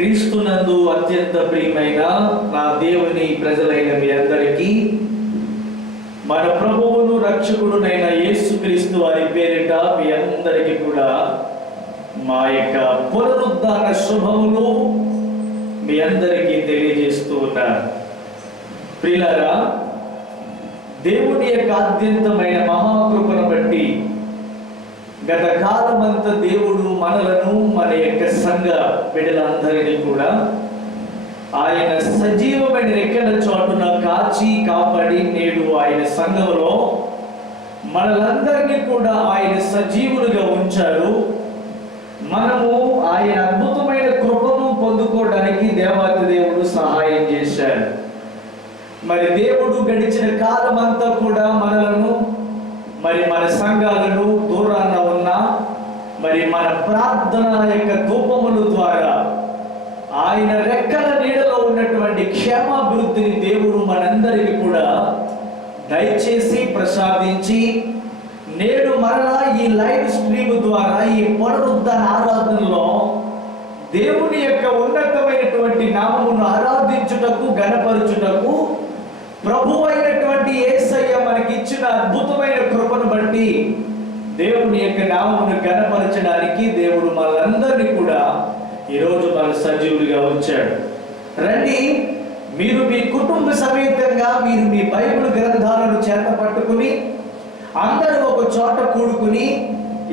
క్రీస్తునందు అత్యంత ప్రియమైన నా దేవుని ప్రజలైన మీ అందరికీ మన ప్రభువును రక్షకుడునైన యేసుక్రీస్తు వారి పేరిట మీ అందరికీ కూడా మా యొక్క పునరుద్ధాన శుభములు మీ అందరికీ తెలియజేస్తూ ఉన్నాను. ప్రియులారా, దేవుని యొక్క అత్యంతమైన మహాకృపను బట్టి గత కాలమంతా దేవుడు మనలను, మన యొక్క సంఘ బిడ్డలందరినీ కూడా ఆయన సజీవమైన రెక్కల చోటున కాచి కాపాడి నేడు ఆయన సంఘంలో మనలందరినీ కూడా ఆయన సజీవులుగా ఉంచారు. మనము ఆయన అద్భుతమైన కృపను పొందుకోవడానికి దేవాతి దేవుడు సహాయం చేశారు. మరి దేవుడు గడిచిన కాలమంతా కూడా మనలను, మరి మన సంఘాలను దూరాన ఉన్న మరి మన ప్రార్థన యొక్క ధూపముల ద్వారా ఆయన రెక్కల నీడలో ఉన్నటువంటి క్షేమాభివృద్ధిని దేవుడు మనందరికీ కూడా దయచేసి ప్రసాదించి నేడు మరలా ఈ లైవ్ స్ట్రీమ్ ద్వారా ఈ పునరుద్ధాన ఆరాధనలో దేవుని యొక్క ఉన్నతమైనటువంటి నామమును ఆరాధించుటకు, గణపరచుటకు ప్రభు అయినటువంటి యేసయ్య మనకి ఇచ్చిన అద్భుతమైన కృపను బట్టి దేవుని యొక్క నామమును గణపరచడానికి దేవుడు మనందరినీ కూడా ఈరోజు మన సజీవులుగా ఉంచాడు. రండి, మీరు మీ కుటుంబ సమేతంగా మీరు మీ బైబిల్ గ్రంథాలను చేత పట్టుకుని అందరూ ఒక చోట కూడుకుని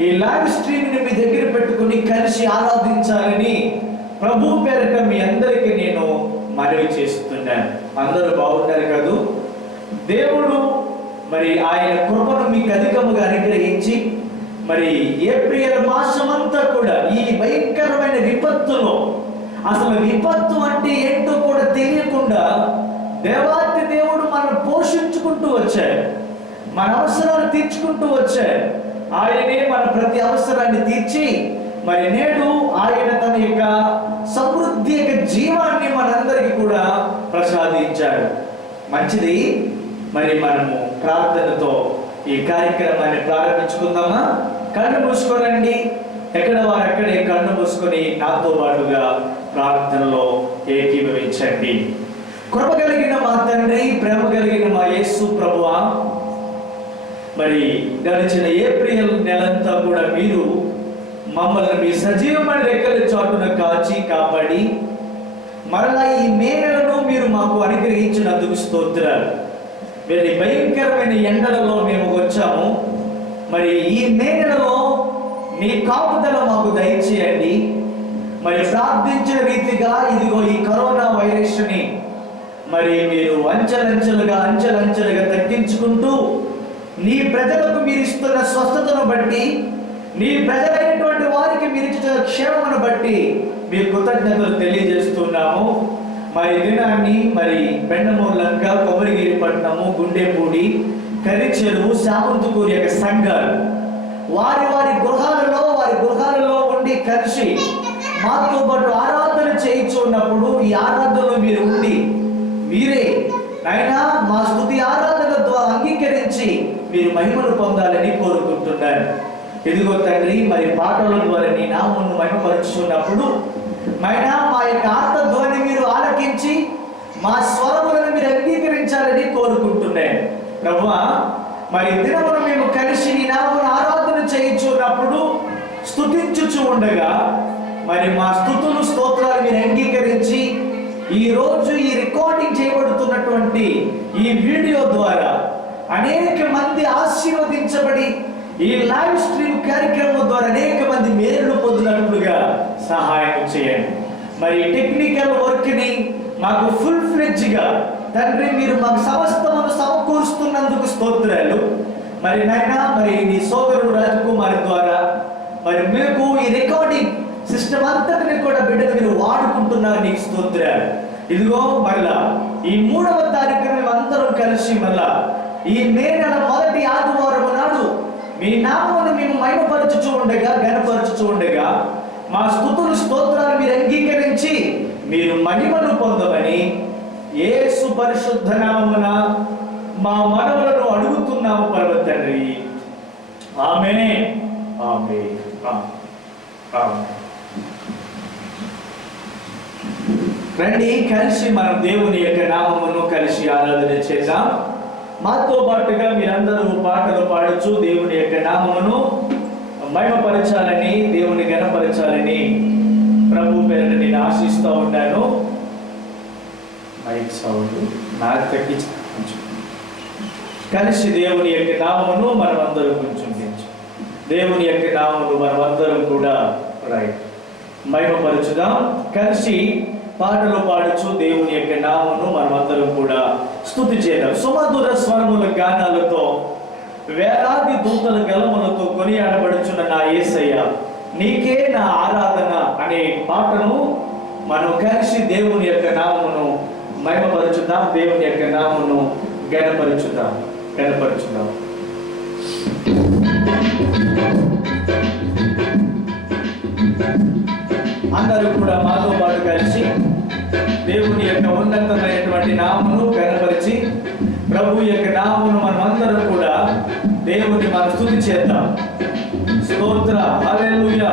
ఈ లైవ్ స్ట్రీమ్ని మీ దగ్గర పెట్టుకుని కలిసి ఆరాధించాలని ప్రభు పేరిట మీ అందరికీ నేను మనవి చేస్తున్నాను. అందరూ బాగున్నారు కదూ? దేవుడు మరి ఆయన కృపను మీకు అధికముగా అనుగ్రహించి మరి ఏప్రిల్ మాసమంతా కూడా ఈ భయంకరమైన విపత్తులో, అసలు విపత్తు అంటే ఏంటో కూడా తెలియకుండా దేవాతి దేవుడు మనం పోషించుకుంటూ వచ్చాడు, మన అవసరాలు తీర్చుకుంటూ వచ్చాడు. ఆయనే మన ప్రతి అవసరాన్ని తీర్చి మరి నేడు ఆయన తన యొక్క సమృద్ధి యొక్క జీవాన్ని మనందరికీ కూడా ప్రసాదించాడు. మంచిది. మరి మనము ప్రార్థనతో ఈ కార్యక్రమాన్ని ప్రారంభించుకుందామా? కళ్ళు మూసుకోనండి, ఎక్కడ వారు అక్కడే కళ్ళు మూసుకొని నాతో పాటుగా ప్రార్థనలో ఏకీభవించండి. కృప కలిగిన మా తండ్రి, ప్రేమ కలిగిన మా యేసు ప్రభువా, మరి గడిచిన ఏప్రిల్ నెలంతా కూడా మీరు మమ్మల్ని మీ సజీవమైన రెక్కల చాటున కాచి కాపాడి మరలా ఈ మే నెలను మీరు మాకు అనుగ్రహించినందుకు స్తోత్రాలు. మరి భయంకరమైన ఎండలలో మేము వచ్చాము. మరి ఈ మే నెలలో నీ కాపుదల మాకు దయచేయండి. మరి ప్రార్థించిన రీతిగా ఇదిగో ఈ కరోనా వైరస్ని మరి మీరు అంచెలంచెలుగా తగ్గించుకుంటూ నీ ప్రజలకు మీరు ఇస్తున్న స్వస్థతను బట్టి, నీ ప్రజలైనటువంటి వారికి మీరు ఇచ్చిన క్షేమమును బట్టి మీ కృతజ్ఞతలు తెలియజేస్తున్నాము. మరి దినాన్ని మరి బెండమూర్లంక, కొమరిగిరిపట్నము, గుండెపూడి, కరిచెరువు, శామంతుకూరి యొక్క సంఘాలు వారి గృహాలలో ఉండి కలిసి మాతో పాటు ఆరాధన చేయించున్నప్పుడు ఈ ఆరాధనలో మీరు ఉండి మీరే అయినా మా స్తుతి ఆరాధన ద్వారా అంగీకరించి మీరు మహిమను పొందాలని కోరుకుంటున్నాను. ఇదిగో తండ్రి, మరి పాటల ద్వారా నీ నామమును మహిమపరుచుకున్నప్పుడు మైనా మా యొక్క ఆర్తధ్వని మీరు ఆలకించి మా స్వరములను మీరు అంగీకరించాలని కోరుకుంటున్నాను. ప్రభువా, మరి దినమును మేము కలిసి నీ నామమును ఆరాధన చేయించున్నప్పుడు స్తుతించుచు ఉండగా మరి మా స్తుతులు, స్తోత్రాలు మీరు అంగీకరించి ఈరోజు ఈ రికార్డింగ్ చేయబడుతున్నటువంటి ఈ వీడియో ద్వారా అనేక మంది ఆశీర్వదించబడి ఈ లైవ్ స్ట్రీమ్ కార్యక్రమం ద్వారా అనేక మంది మేలు పొందినట్లుగా సహాయం చేయండి. మరి టెక్నికల్ వర్క్ని మాకు ఫుల్ ఫ్లెడ్జ్గా తండ్రి మీరు మాకు సమస్తమును సమకూరుస్తున్నందుకు స్తోత్రాలు. మరి నాయనా, మరి నీ సోదరుడు రాజకుమారి ద్వారా మరి మీకు ఈ రికార్డింగ్ సిస్టమ్ అంతటిని కూడా బిడ్డలు మీరు వాడుకుంటున్నారు, నీకు స్తోత్రాలు. ఇదిగో మళ్ళా ఈ 3వ తారీఖున మేము అందరం కలిసి మళ్ళా ఈ మే నెల మొదటి ఆదివారం నాడు మీ నామమును మేము మహిమపరచుచూ ఉండగా, గణపరచుచూ ఉండగా మా స్తుతులు, స్తోత్రాలు మీరు అంగీకరించి మీరు మహిమను పొందమని యేసు పరిశుద్ధ నామమున మా మనవులను అడుగుతున్నాము పరమ తండ్రి. ఆమేన్. ఆమేన్. ఆమేన్. రండి కలిసి మనం దేవుని యొక్క నామమును కలిసి ఆరాధన చేద్దాం. మాతో పాటుగా మీరందరూ పాటలు పాడుచు దేవుని యొక్క నామమును మహిమపరచాలని, దేవుని ఘనపరచాలని ప్రభు పేరున నేను ఆశిస్తూ ఉన్నాను. మైక్ సౌండ్ నాకు తగ్గించి కలిసి దేవుని యొక్క నామమును మనమందరం కొంచెం దేవుని యొక్క నామమును మనమందరం కూడా మహిమపరచుదాం. కలిసి పాటలు పాడుచు దేవుని యొక్క నామమును మనమందరం కూడా స్తుతి చేద్దాం. సుమధుర స్వరముల గానాలతో వేలాది దూతల గలములతో కొనియాడబడుచున్న నా యేసయ్య నీకే నా ఆరాధన అనే పాటను మనం కలిసి దేవుని యొక్క నామమును మహిమపరచుదాం, దేవుని యొక్క నామమును ఘనపరచుదాం. అందరూ కూడా మాతో పాటు కలిసి దేవుని యొక్క ఉన్నతమైనటువంటి నామమును ఘనపరిచి ప్రభు యొక్క నామమును మనమందరం కూడా దేవుని మనం స్తుతి చేద్దాం. స్తోత్ర, హల్లెలూయా.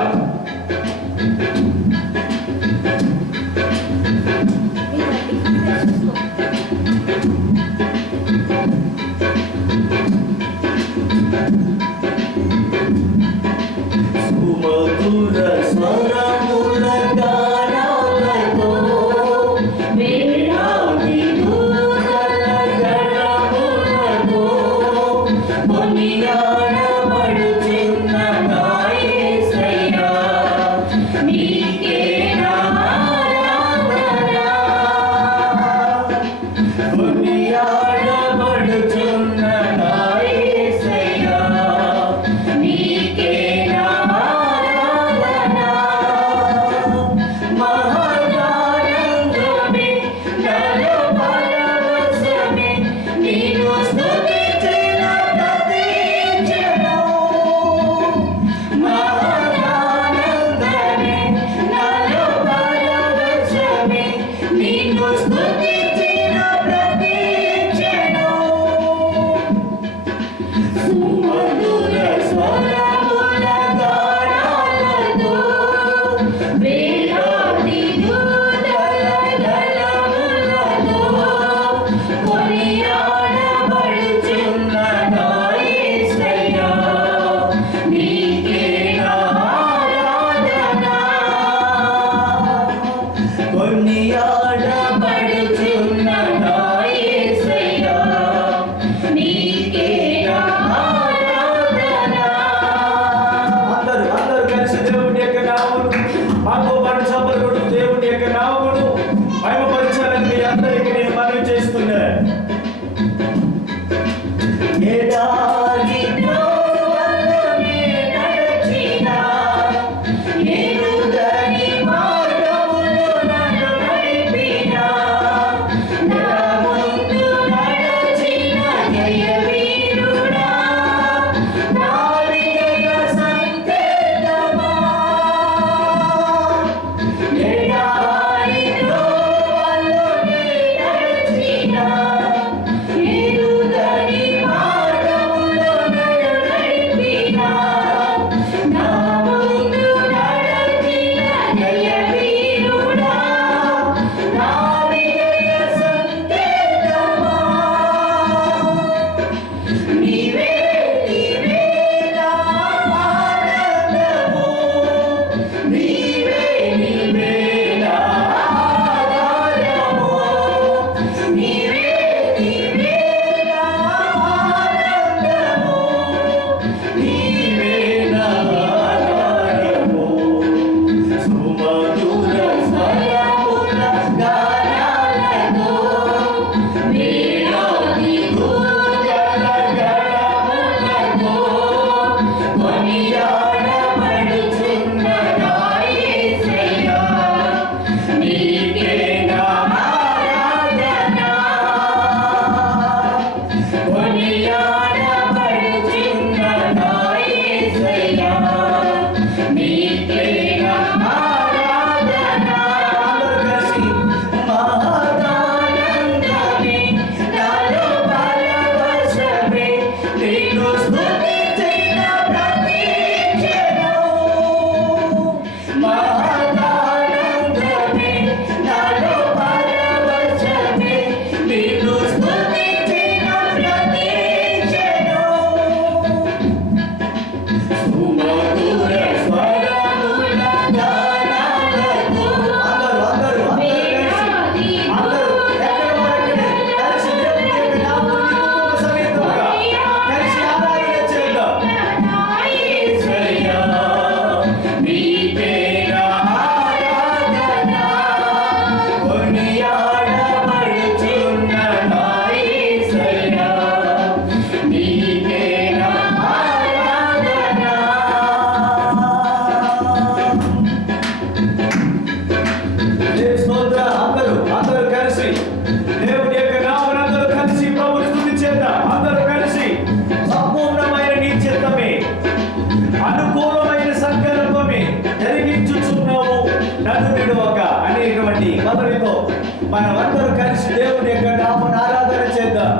సుమధుర స్వరముల గానాలతో వేలాది దూతల గళములతో కొనియాడబడుచున్న నా యేసయ్య నీకే నా ఆరాధన. కొనియాడబడుచున్న నా యేసయ్య నీకే నా ఆరాధన. మహదానందమే నాలో పరవశమే నీవు స్తుతించిన ప్రతి క్షణం. మహదానందమే నాలో పరవశమే నీవు స్తుతించిన ప్రతి క్షణం. సుమధుర స్వరముల గానాలతో వేలాది దూతల గళములతో కొనియాడబడుచున్న నా యేసయ్య నీకే నా ఆరాధన. కొనియాడబడుచున్న నా యేసయ్య నీకే నా ఆరాధన. అందరూ కలిసి దేవుని యొక్క నామమును మాతో పాటు చప్పట్లు కొడుతూ దేవుని యొక్క నామమును మహిమపరచాలని మీ అందరికీ నేను మనవి చేస్తున్నాను. ఎడారి త్రోవలనే నడచినా, ఎరుగని మార్గములో నన్ను నడిపించినా, మనమందరూ కలిసి దేవుని యొక్క నామమును ఆరాధన చేద్దాం.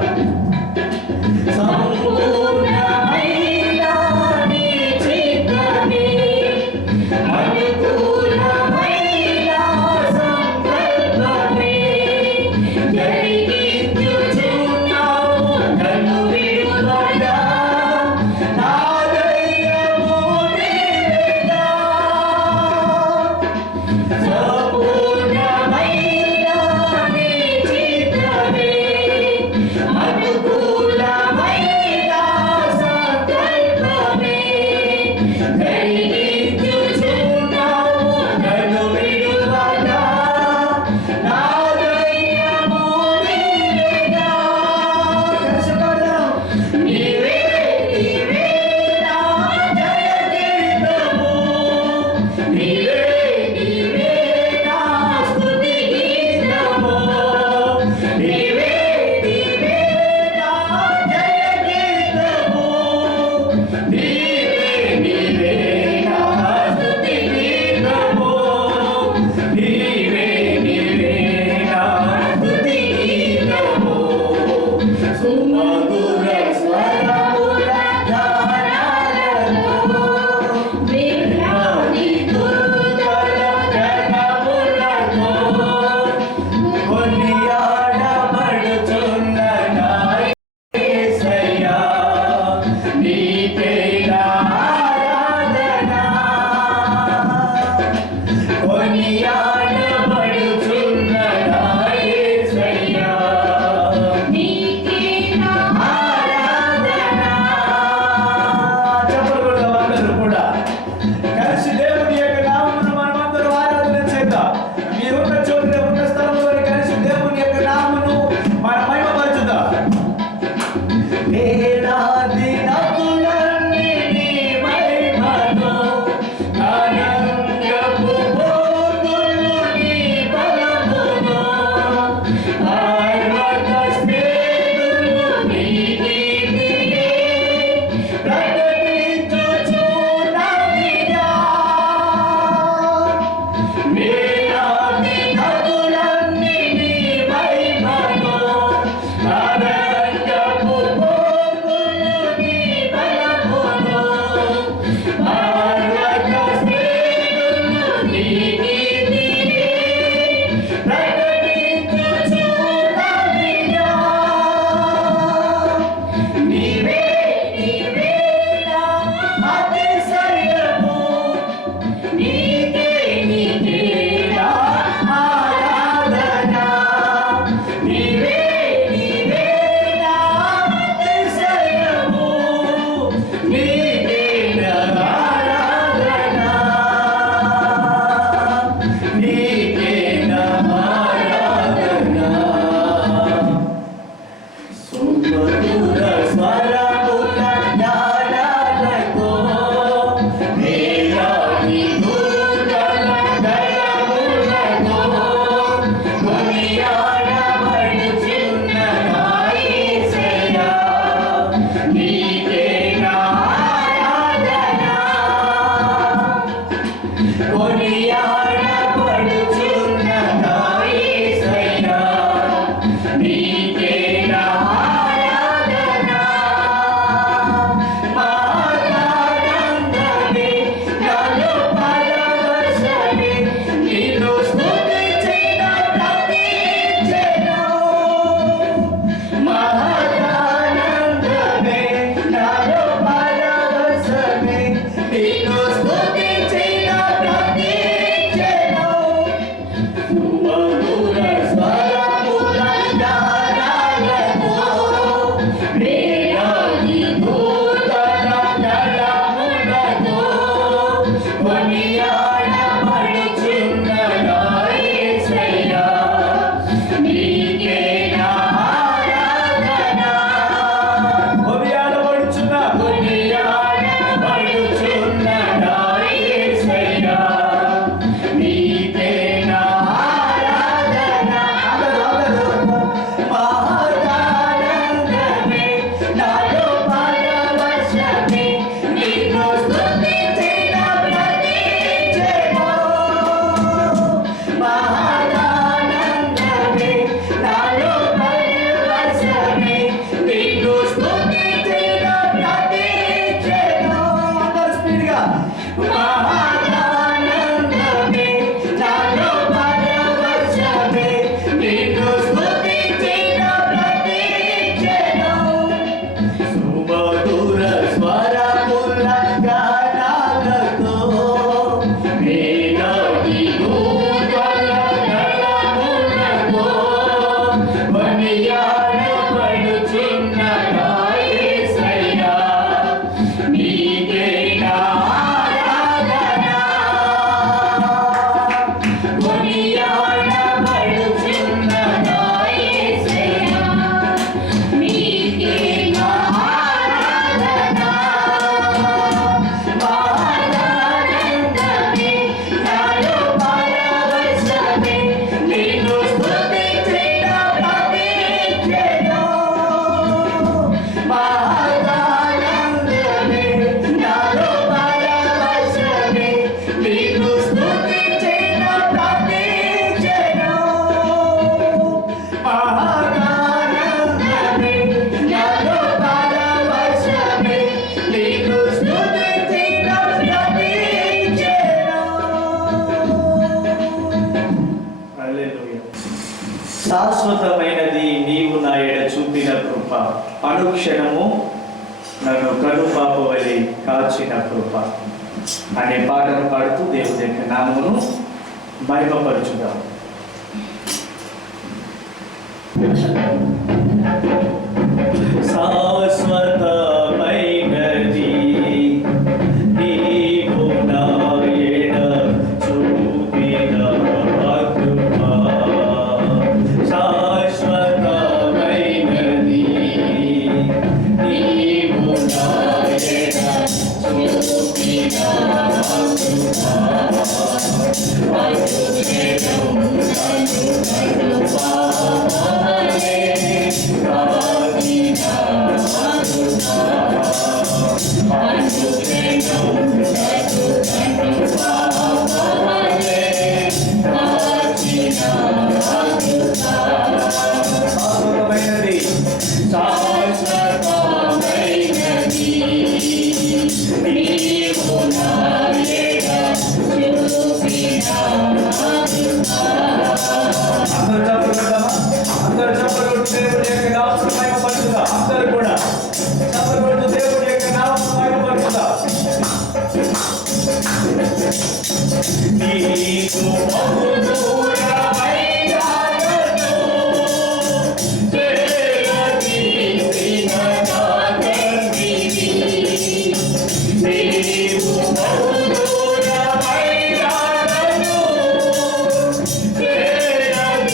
శాశ్వతమైనది నీవు నా ఎడ చూపిన కృప, అనుక్షణము నన్ను కనుపాప వలె కాచిన కృప అనే పాటను పాడుతూ దేవుని యొక్క నామమును మహిమపరచుదాం. శాశ్వతమైనది నీవు నా ఎడ చూపిన కృప, శాశ్వతమైనది నీవు నా ఎడ చూపిన శాశ్వతమైనది శాశ్వతమైనది నీవు నా ఎడ చూపిన అందరూ చెప్పగలరు దేవుడి యొక్క నామమును మహిమపరచుదా. అందరూ కూడా చెప్పగలరు దేవుడి యొక్క నామమును మహిమపరచుదా. నీకు బహుదూరమైనను చేరదీసిన నా తండ్రివి, నీవు బహుదూరమైనను చేరదీసిన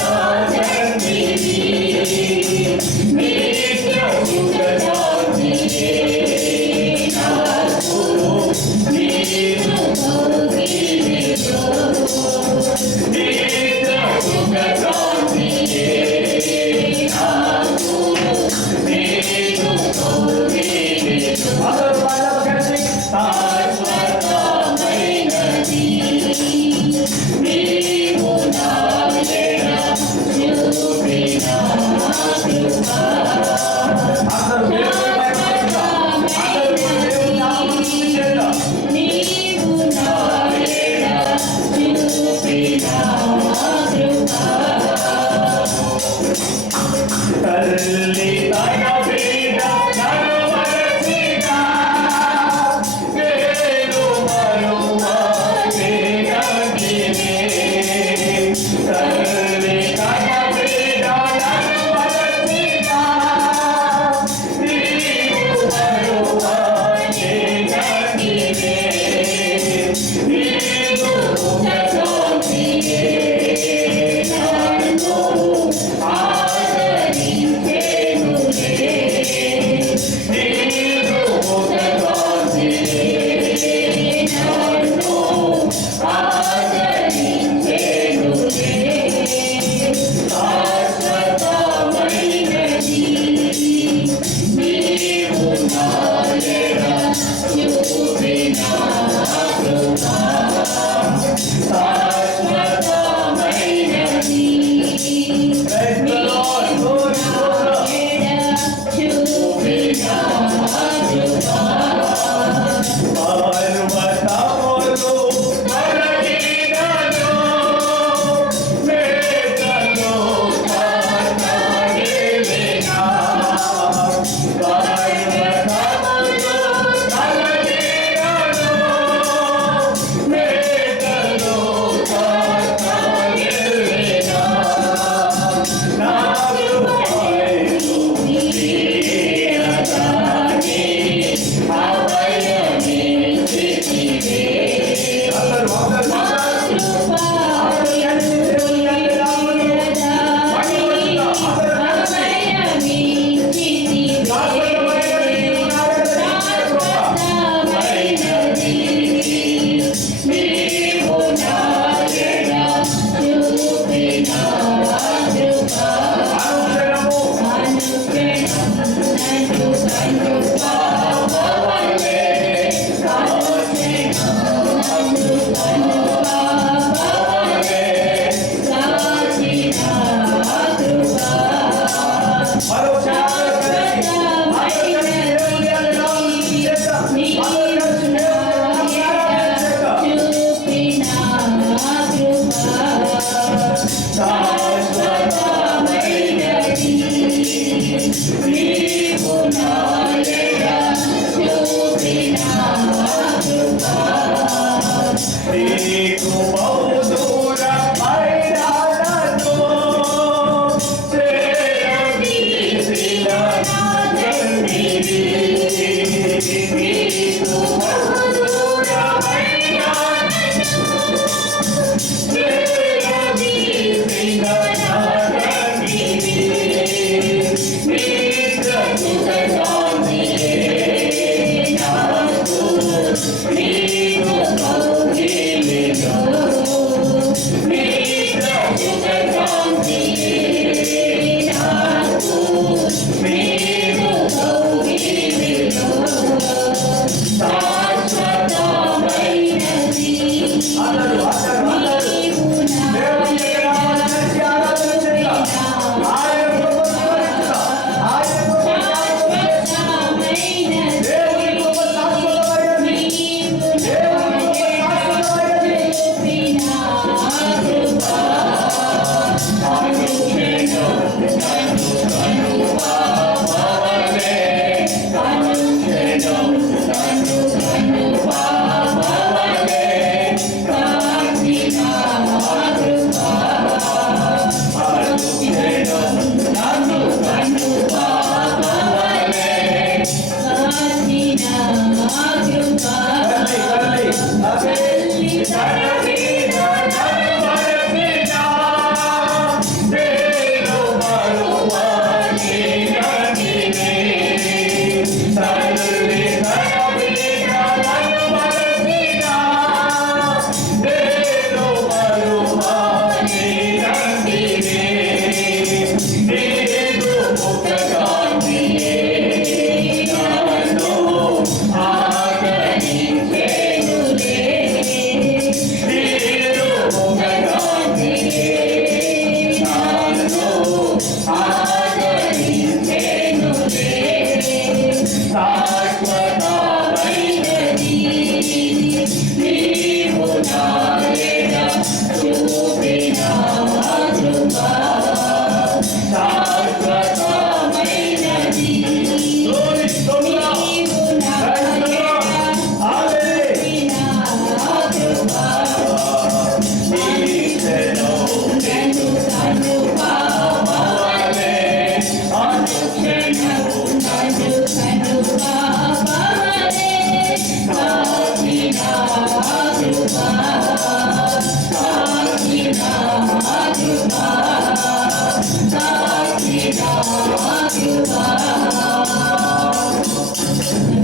నా తండ్రివి, నిత్య సుఖశాంతియే నాకు నీవు నిత్య సుఖశాంతియే నాకు నీవు అందరూ పాడదాం కలిసి. శాశ్వతమైనది నీవు నా ఎడ చూపిన కృప. అందరూ దేవుని మహిమపరచుదాం. అందరూ దేవుని నామమును స్తుతించుదాం. నీవు నా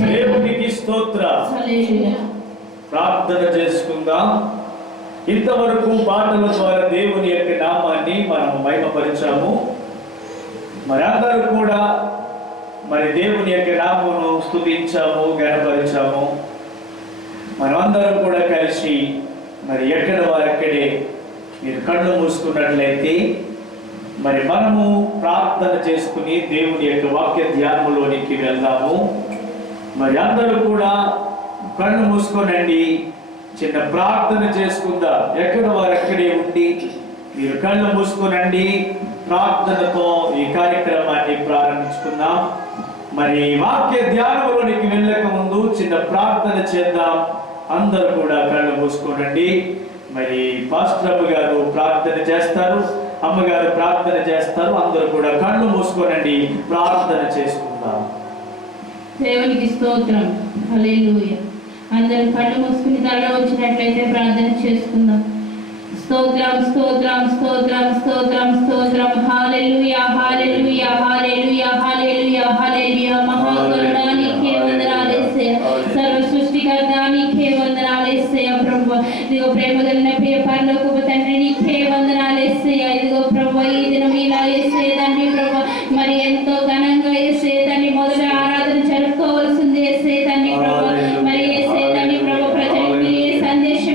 దేవునికి స్తోత్ర. ప్రార్థన చేసుకుందాం. ఇంతవరకు పాటల ద్వారా దేవుని యొక్క నామాన్ని మనం మహిమపరిచాము. మరి అందరూ కూడా దేవుని యొక్క నామమును స్తుతించాము, గణపరిచాము. మనమందరం కూడా కలిసి ఎక్కడ వారక్కడే మీరు కళ్ళు మూసుకున్నట్లయితే మనము ప్రార్థన చేసుకుని దేవుని యొక్క వాక్య ధ్యానంలోనికి వెళ్దాము. అందరూ కూడా కళ్ళు మూసుకోనండి, చిన్న ప్రార్థన చేసుకుందాం. ఎక్కడ వారక్కడే ఉండి మీరు కళ్ళు మూసుకోనండి. ప్రార్థనతో ఈ కార్యక్రమాన్ని ప్రారంభించుకుందాం. వాక్య ధ్యానంలోనికి వెళ్ళక ముందు చిన్న ప్రార్థన చేద్దాం. అందరూ కూడా కళ్ళు మూసుకోనండి. పాస్టర్ అమ్మగారు ప్రార్థన చేస్తారు, అమ్మగారు ప్రార్థన చేస్తారు. అందరూ కూడా కళ్ళు మూసుకోనండి, ప్రార్థన చేసుకుందాం. దేవునికి స్తోత్రం. హల్లెలూయా. అందరూ కళ్ళు మూసుకుని తలలో వచ్చినట్లయితే ప్రార్థన చేసుకుందాం. స్తోత్రం స్తోత్రం స్తోత్రం స్తోత్రం స్తోత్రం. హల్లెలూయా హల్లెలూయా హల్లెలూయా హల్లెలూయా హల్లెలూయా. మహాగణుడా నీకే వందనాలు యేసయ్యా. సర్వ సృష్టికర్త నీకే వందనాలు యేసయ్యా. ప్రభువా ఇదిగో ప్రేమగలిగిన ప్రియ పరలోకపు తండ్రి నీకే వందనాలు యేసయ్యా. ఇదిగో ప్రభువా ఈ దినం ఇలా యేసయ్య తండ్రి ప్రభువా ఎంతో ఘనంగా యేసయ్య తండ్రి మొదట ఆరాధన జరుపుకోవాల్సింది యేసయ్య తండ్రి ప్రభువా. యేసయ్య తండ్రి ప్రభువా ప్రజలకు ఏ సందేశం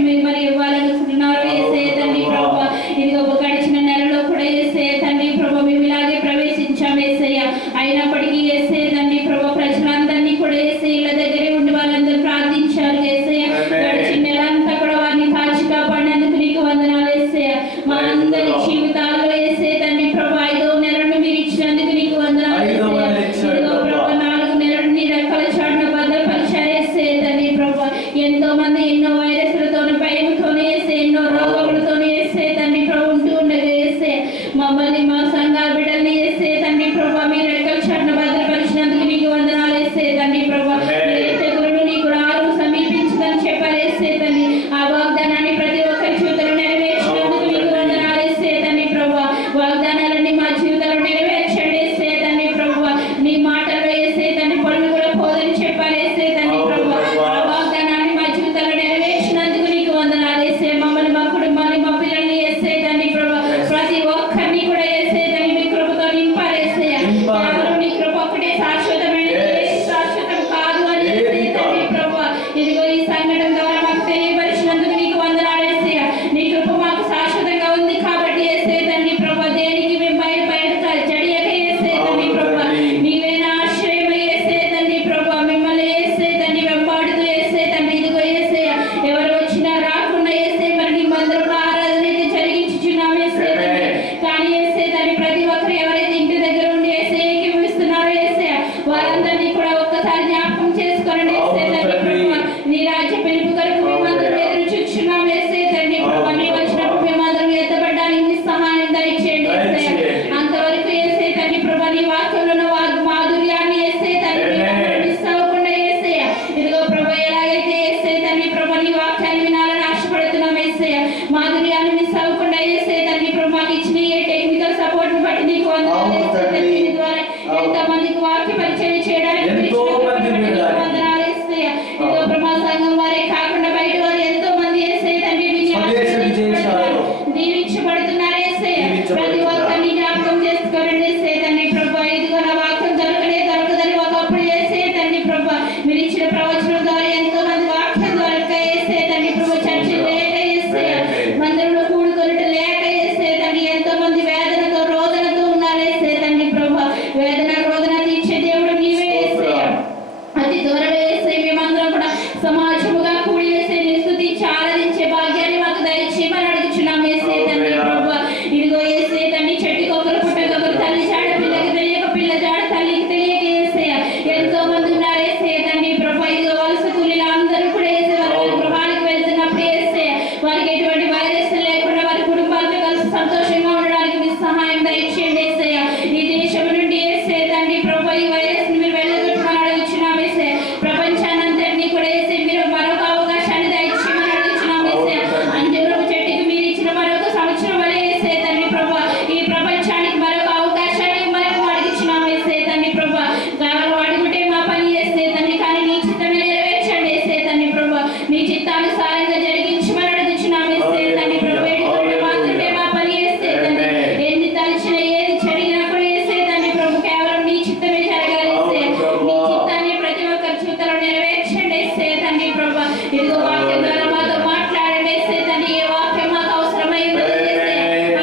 మాధుర్యాన్ని మిస్ అవ్వకుండా యేసే తండ్రి ప్రభు మాకు ఇచ్చిన ఏ టెక్నికల్ సపోర్ట్ ని బట్టి నీకు వందనాలు యేసే తండ్రి. దీని ద్వారా ఎంత మందికి వాక్య పరిచయం చేయడానికి మీరు ఇచ్చిన కృపను బట్టి నీకు వందనాలు యేసే. ఇదిగో ప్రభు మా సంఘం వారే కాకుండా బయట వారు ఎంతో మంది యేసే తండ్రి దీవించబడుతున్నారు యేసే. ప్రతి ఒక్కరిని జ్ఞాపకం చేసుకోండి యేసే తండ్రి ప్రభు. ఇదిగో నా వాక్యం దొరకదని ఒకప్పుడు యేసే తండ్రి ప్రభు మీరు ఇచ్చిన ప్రవచనం ద్వారా ఎంతో మంది వాక్యం దొరక యేసే తండ్రి ప్రభు. చర్చ లేక యేసే మందిరంలో కూడుకొనుట లేక యేసే తండ్రి ఎంతో మంది వేదనతో రోదనతో ఉన్నారు యేసే తండ్రి ప్రభు. వేదన రోదన తీర్చే దేవుడు నీవే యేసే. అతి త్వరలో యేసే మేమందరం కూడా సమాజముగా కూడి యేసే నీ స్తుతించి ఆరాధించే భాగ్యాన్ని మాకు దయచేయమని అడుగుచున్నాం యేసే తండ్రి ప్రభు. ఇదిగో యేసే తండ్రి చెట్టుకొకరు పుట్టకొకరు తల్లి జాడ పిల్లకి తెలియక పిల్ల జాడ తల్లికి తెలియక యేసే ఎంతో మంది ఉన్నారు యేసే తండ్రి ప్రభు. ఇదిగో వలస కూలీలు అందరూ కూడా యేసే వారి గృహానికి వెళ్తున్నప్పుడు యేసే వారికి ఎటువంటి వైరస్ లేకుండా వారి కుటుంబాలతో కలిసి సంతోషంగా ఉండడానికి మీ సహాయం దయచేయండి యేసే. ఈ దేశం నుండి యేసే తండ్రి ప్రభు ఈ వైరస్ ని మీరు వెళ్ళగొట్టమని అడుగుచున్నాం యేసే. ప్రపంచానంతటినీ కూడా యేసే మీరు మరొక అవకాశాన్ని దయచేయమని అడుగుచున్నాం యేసే. అంజూరపు చెట్టుకి మీరు ఇచ్చిన మరొక సంవత్సరం వలె యేసే తండ్రి ప్రభు ఈ ప్రపంచానికి మరొక అవకాశాన్ని మనకు అడుగుచున్నాం యేసే తండ్రి ప్రభు. కేవలం అడుగుటే మా పని యేసే తండ్రి, కానీ నీ చిత్తమే నెరవేర్చండి యేసే తండ్రి ప్రభు. నీ చిత్తానుసారంగా జరిగించమని అడుగుచున్నాం యేసే తండ్రి ప్రభు. వేడుకుంటే మాత్రమే మా పని యేసే తండ్రి. ఎన్ని తలచిన ఏది జరిగినా కూడా యేసే తండ్రి ప్రభు కేవలం నీ చిత్తమే జరగాలి యేసే. నీ చిత్తాన్ని ప్రతి ఒక్కరి జీవితంలో నెరవేర్చండి యేసే తండ్రి ప్రభు. ఇదిగో వాక్యం ద్వారా మాతో మాట్లాడండి యేసే తండ్రి. ఏ వాక్యం మాకు అవసరమైందో యేసే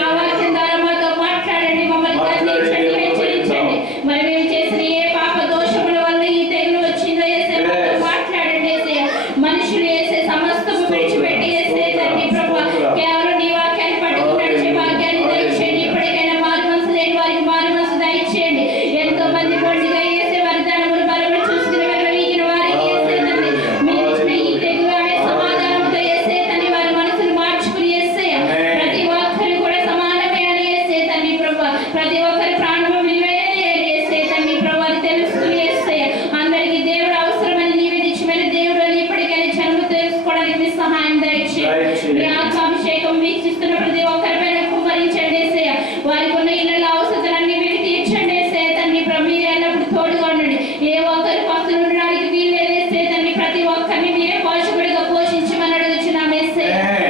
ఆ వాక్యం ద్వారా మాతో మాట్లాడండి, మమ్మల్ని కరుణించండి, హెచ్చరించండి. మరి మేము చేసిన ఏ పాప దోషముల వల్ల ఈ తెగులు వచ్చిందో యేసే మాతో మాట్లాడండి యేసే. మనుషులు యేసే సమస్తము విడిచిపెట్టి యేసే తండ్రి ప్రభు కేవలం నీ వాక్యాన్ని పట్టుకుని నడిచే భాగ్యాన్ని దయచేయండి. ఇప్పటికైనా మారు మనసు లేని వారికి మారు మనసు దయచేయండి. ఎంతో మంది పొందిగా యేసే వారి ధనములు బలములు చూసుకుని వెళ్ళవీగిన వారికి యేసే తండ్రి మీరు ఇచ్చిన ఈ తెగులు అనే సమాధానంతో యేసే తండ్రి వారి మనసును మార్చుకుని యేసే ప్రతి ఒక్కరు కూడా సమానమే అని యేసే తండ్రి ప్రభు. ప్రతి ఒక్కరి ప్రాణము విలువైనది అని యేసే తండ్రి ప్రభు అని తెలుసుకుని యేసే అందరికీ దేవుడు అవసరమని నీవే నిత్యమైన దేవుడు అని ఇప్పటికైనా జన్మ తెలుసుకోవడానికి మీ సహాయం దయచేయండి. మీ ఆత్మాభిషేకం వీక్షిస్తున్న ప్రతి ఒక్కరిపైన కుమ్మరించండి యేసే. వారికి ఉన్న ఇళ్ళ అవసరాలన్నీ మీరు తీర్చండి యేసే తండ్రి ప్రభు. మీరు ఎల్లప్పుడు తోడుగా ఉండండి. ఏ ఒక్కరు పస్తులు ఉండడానికి వీల్లేదు యేసే తండ్రి. ప్రతి ఒక్కరిని మీరే పోషకుడిగా పోషించమని అడుగుచున్నాం యేసే.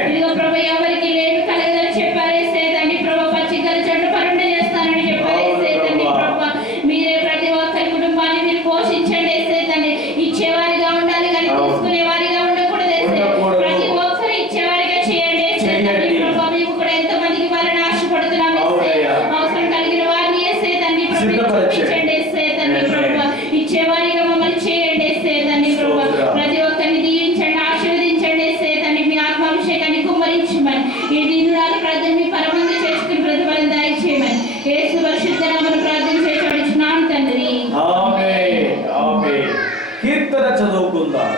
ఇదిగో ప్రభు ఎవరికి లేమి కలగదని చెప్పారు యేసే తండ్రి ప్రభు. పచ్చికల చెట్టు పరుండ చేస్తానని చెప్పారు యేసే తండ్రి ప్రభు. మీరే ప్రతి ఒక్కరి కుటుంబాన్ని మీరు పోషించండి యేసే తండ్రి. ఇచ్చేవారిగా ఉండాలి కానీ తీసుకునే వారిగా ఉండకూడదు యేసే. ప్రతి ఒక్కరు ఇచ్చేవారిగా చేయండి యేసే తండ్రి ప్రభు. మేము కూడా ఎంతో మందికి వాళ్ళని ఆశపడుతున్నాం యేసే. అవసరం కలిగిన వారిని యేసే తండ్రి ప్రభు చూపించండి యేసే తండ్రి ప్రభు. ఇచ్చేవారిగా మమ్మల్ని చేయండి యేసే తండ్రి ప్రభు. ప్రతి ఒక్కరిని దీవించండి, ఆశీర్వదించండి యేసే తండ్రి. మీ ఆత్మాభిషేకాన్ని కుమ్మరించమని ఈ దీనురాలు ప్రార్థన మీ పరమంగా చేసుకుని ప్రతిఫలం దయచేయమని యేసు పరిశుద్ధ నామమున ప్రార్థన చేసి అడుగుచున్నాను తండ్రి. ఆమేన్. ఆమేన్. కీర్తన చదువుకుందాం.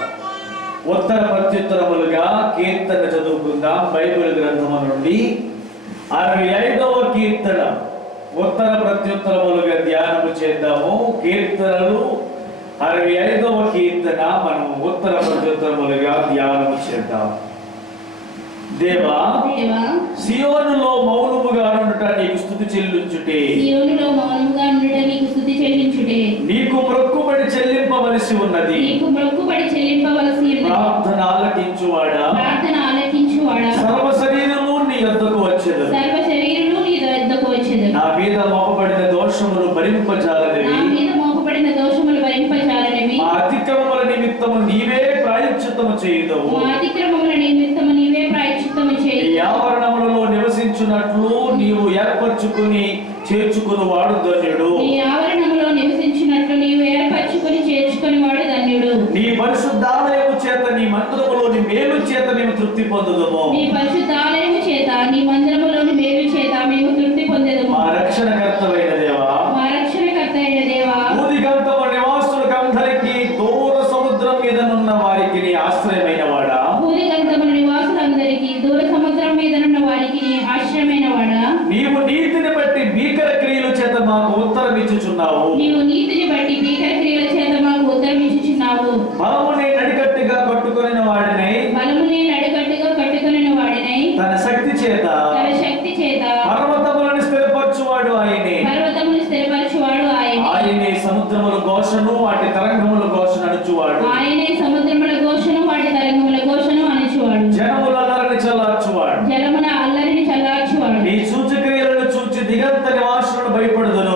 ఉత్తర ప్రత్యుత్తరములుగా కీర్తన చదువుకుందాం. బైబిల్ గ్రంథము నుండి 65వ కీర్తన ఉత్తర ప్రత్యుత్తరములుగా ధ్యానము చేద్దాము. కీర్తనలు 65వ కీర్తన మనం ఉత్తర ప్రత్యుత్తరములుగా ధ్యానము చేద్దాం. దేవా దేవా సియోనులో మౌనముగా ఉండుట నీకు స్తుతి చెల్లించుటే. సియోనులో మౌనముగా ఉండుట నీకు స్తుతి చెల్లించుటే. నీకు మొక్కుబడి చెల్లింపవలసి ఉన్నది. నీకు మొక్కుబడి చెల్లింపవలసి ఉన్నది. ప్రార్థన ఆలకించువాడా, ప్రార్థన ఆలకించువాడా, సర్వ శరీరము నీ యొద్దకు వచ్చెదరు. సర్వ శరీరులు నీ యొద్దకు వచ్చెదరు. నా మీద మోపబడిన దోషములు భరింపజాలనివి. నా మీద మోపబడిన దోషములు భరింపజాలనివి. మా అతిక్రమముల నిమిత్తము నీవే ప్రాయశ్చిత్తము చేయుదవు. మా అతిక్రమముల నిమిత్తము నీవే ప్రాయశ్చిత్తము చేయుదువు. ఈ ఆవరణములలో నివసించున్నట్లు నీవు ఏర్పరచుకుని చేర్చుకుని వాడు ధన్యుడు. నీ ఆవరణములో నివసించినట్లు నీవు ఏర్పరచుకుని చేర్చుకుని వాడు ధన్యుడు. నీ పరిశుద్ధాలయము చేత నీ మందిరములోని మేలు చేత మేము తృప్తి పొందుదము. నీ పరిశుద్ధాలయము చేత నీ మందిరములోని మేలు చేత మేము తృప్తి పొందెదము. మా రక్షణకర్తవైన దేవా, మా రక్షణకర్త అయిన దేవా, భూదిగంతము నివాసులకందరికీ దూర సముద్రం మీదనున్న వారికి నీ ఆశ్రయమైన వాడా. భూదిగంతముల నివాసులందరికీ దూర సముద్రం మీదనున్న వారికి నీ ఆశ్రయమైన వాడా. నీవు నీతిని బట్టి భీకర క్రియల చేత మాకు ఉత్తరం ఇచ్చుచున్నావు. నీవు నీతిని బట్టి భీకర క్రియల చేత మాకు ఉత్తరం ఇచ్చుచున్నావు. బలముని నడికట్టుగా కట్టుకొనిన వాడినై, బలముని నడికట్టుగా కట్టుకొనిన వాడినై, తన శక్తి చేత పర్వతములను స్థిరపరచువాడు ఆయనే. ఆయనే సముద్రముల ఘోషను వాటి తరంగముల ఘోషను అణుచువాడు. జనముల అల్లరిని చల్లార్చువాడు. నీ సూచక్రియలను చూచి దిగంత నివాసులను భయపడుదును.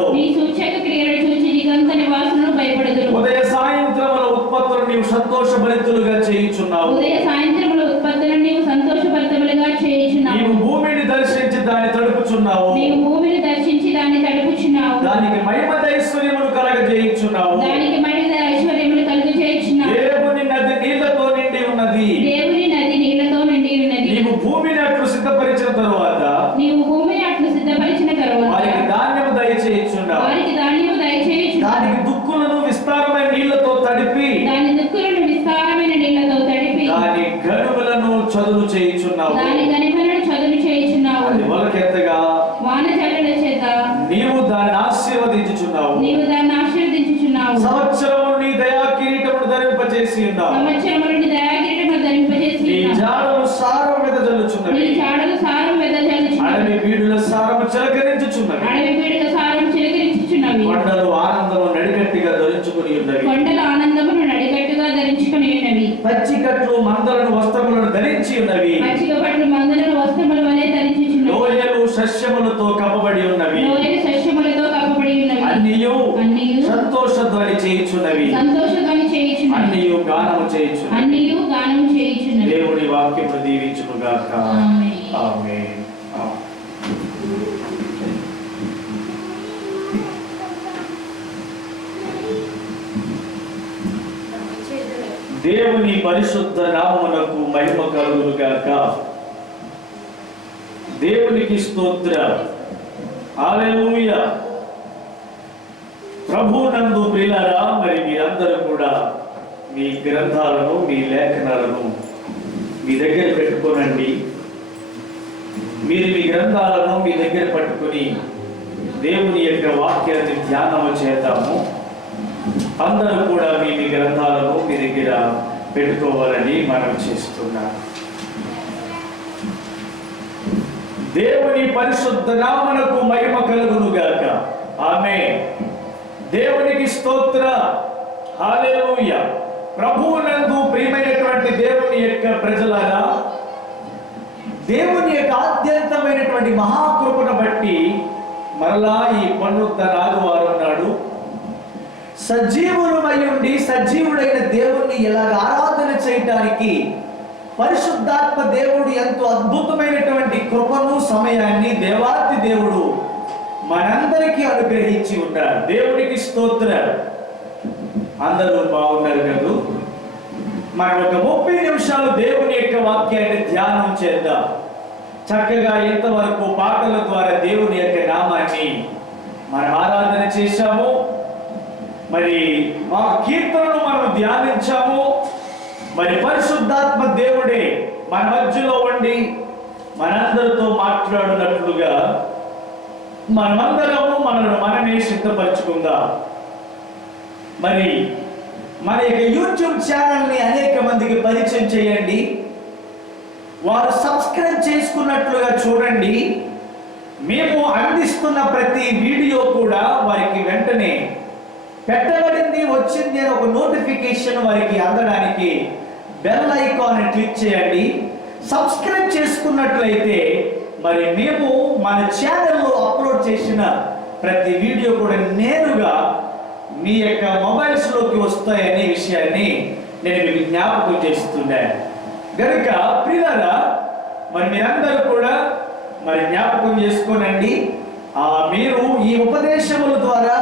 ఉదయ సాయంత్రముల ఉత్పత్తులు నీవు సంతోషభరితులుగా చేయుచున్నావు. నీవు భూమిని దర్శించి దాన్ని తడుపుచున్నావు. దానికి మహిమ ఐశ్వర్యములు కలగజేయుచున్నావు. దేవుని నది నీళ్లతో నిండి ఉన్నది. నీవు భూమిని అట్లు సిద్ధపరిచిన తరువాత వారికి ధాన్యము దయచేయుచున్నావు. దానికి దుక్కులను విస్తారమైన నీళ్లతో తడిపి దాని గనుములను చదును చేయుచున్నావు. అది మొలకెత్తగా నీవు దాన్ని ఆశీర్వదించుచున్నావు. సంవత్సరము నీ దయా కిరీటమును ధరింపజేసి ఉన్నావు. నీ జాడలు సారము వెదజల్లుచున్నవి. అడవి బీడుల సారము చిలకరించుచున్నవి. కొండలు ఆనందము నడికట్టుగా ధరించుకుని ఉన్నవి. పచ్చికట్లు మందలను వస్త్రములను ధరించి ఉన్నవి. లోయలు సస్యములతో కప్పబడి ఉన్నవి. అన్నియు సంతోషధ్వని చేయుచున్నవి. అన్నియు గానము చేయుచున్నవి. దేవుని వాక్యమును దీవించును గాక. ఆమేన్. దేవుని పరిశుద్ధ నామమునకు మహిమ కలుగును గాక. దేవునికి స్తోత్రం. హల్లెలూయా. ప్రభువునందు ప్రియులారా, మరి మీరందరూ కూడా మీ గ్రంథాలను మీ లేఖనాలను మీ దగ్గర పెట్టుకోనండి. మీరు మీ గ్రంథాలను మీ దగ్గర పట్టుకొని దేవుని యొక్క వాక్యాన్ని ధ్యానము చేద్దాము. అందరూ కూడా మీ మీ గ్రంథాలను మీ దగ్గర పెట్టుకోవాలని మనం చేస్తున్నాం. దేవుని పరిశుద్ధ నామమునకు మహిమ కలుగును గాక. ఆమేన్. దేవునికి స్తోత్ర. హల్లెలూయా. ప్రభువునందు ప్రియమైనటువంటి దేవుని యొక్క ప్రజలారా, దేవుని యొక్క అత్యంతమైనటువంటి మహాకృపను బట్టి మరలా ఈ పునరుద్ధరణ ఆదివారం నాడు సజీవులమై ఉండి సజీవుడైన దేవుణ్ణి ఎలాగ ఆరాధన చేయడానికి పరిశుద్ధాత్మ దేవుడు ఎంతో అద్భుతమైనటువంటి కృపను సమయాన్ని దేవాతి దేవుడు మనందరికీ అనుగ్రహించి ఉంటారు. దేవునికి స్తోత్రం. అందరూ బాగున్నారు కదా? మనం ఒక 30 నిమిషాలు దేవుని యొక్క వాక్యాన్ని ధ్యానం చేద్దాం. చక్కగా ఇంతవరకు పాటల ద్వారా దేవుని యొక్క నామాన్ని మనం ఆరాధన చేశాము. మరి మా కీర్తనను మనం ధ్యానించాము. మరి పరిశుద్ధాత్మ దేవుడే మన మధ్యలో ఉండి మనందరితో మాట్లాడినట్లుగా మనమందరము మనమే సిద్ధపరచుకుందాం. మరి మన యొక్క యూట్యూబ్ ఛానల్ని అనేక మందికి పరిచయం చేయండి. వారు సబ్స్క్రైబ్ చేసుకున్నట్లుగా చూడండి. మేము అందిస్తున్న ప్రతి వీడియో కూడా వారికి వెంటనే పెట్టబడింది, వచ్చింది అని ఒక నోటిఫికేషన్ వారికి అందడానికి బెల్ ఐకాన్ క్లిక్ చేయండి. సబ్స్క్రైబ్ చేసుకున్నట్లయితే మరి మేము మన ఛానల్లో అప్లోడ్ చేసిన ప్రతి వీడియో కూడా నేరుగా మీ యొక్క మొబైల్స్లోకి వస్తాయనే విషయాన్ని నేను మీకు జ్ఞాపకం చేస్తున్నాను. కనుక ప్రియులారా, మరి మీరందరూ కూడా మరి జ్ఞాపకం చేసుకోనండి. మీరు ఈ ఉపదేశముల ద్వారా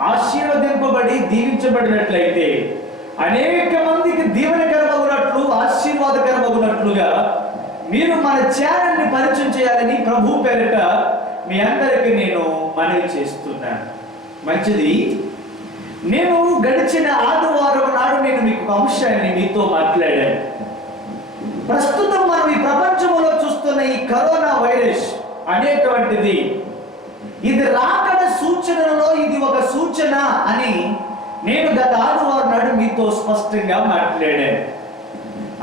ఆశీర్వదింపబడి దీవించబడినట్లయితే అనేక మందికి దీవెనకరమగునట్లు ఆశీర్వాదకరమగునట్లుగా మీరు మన ఛానల్ని పరిచయం చేయాలని ప్రభు పేరిట మీ అందరికీ నేను మనవి చేస్తున్నాను. మంచిది. నేను గడిచిన ఆదివారం నాడు నేను మీకు ఒక అంశాన్ని మీతో మాట్లాడాను. ప్రస్తుతం మనం ఈ ప్రపంచంలో చూస్తున్న ఈ కరోనా వైరస్ అనేటువంటిది ఇది రాకడ సూచనలో ఇది ఒక సూచన అని నేను గత ఆదివారం నాడు మీతో స్పష్టంగా మాట్లాడాను.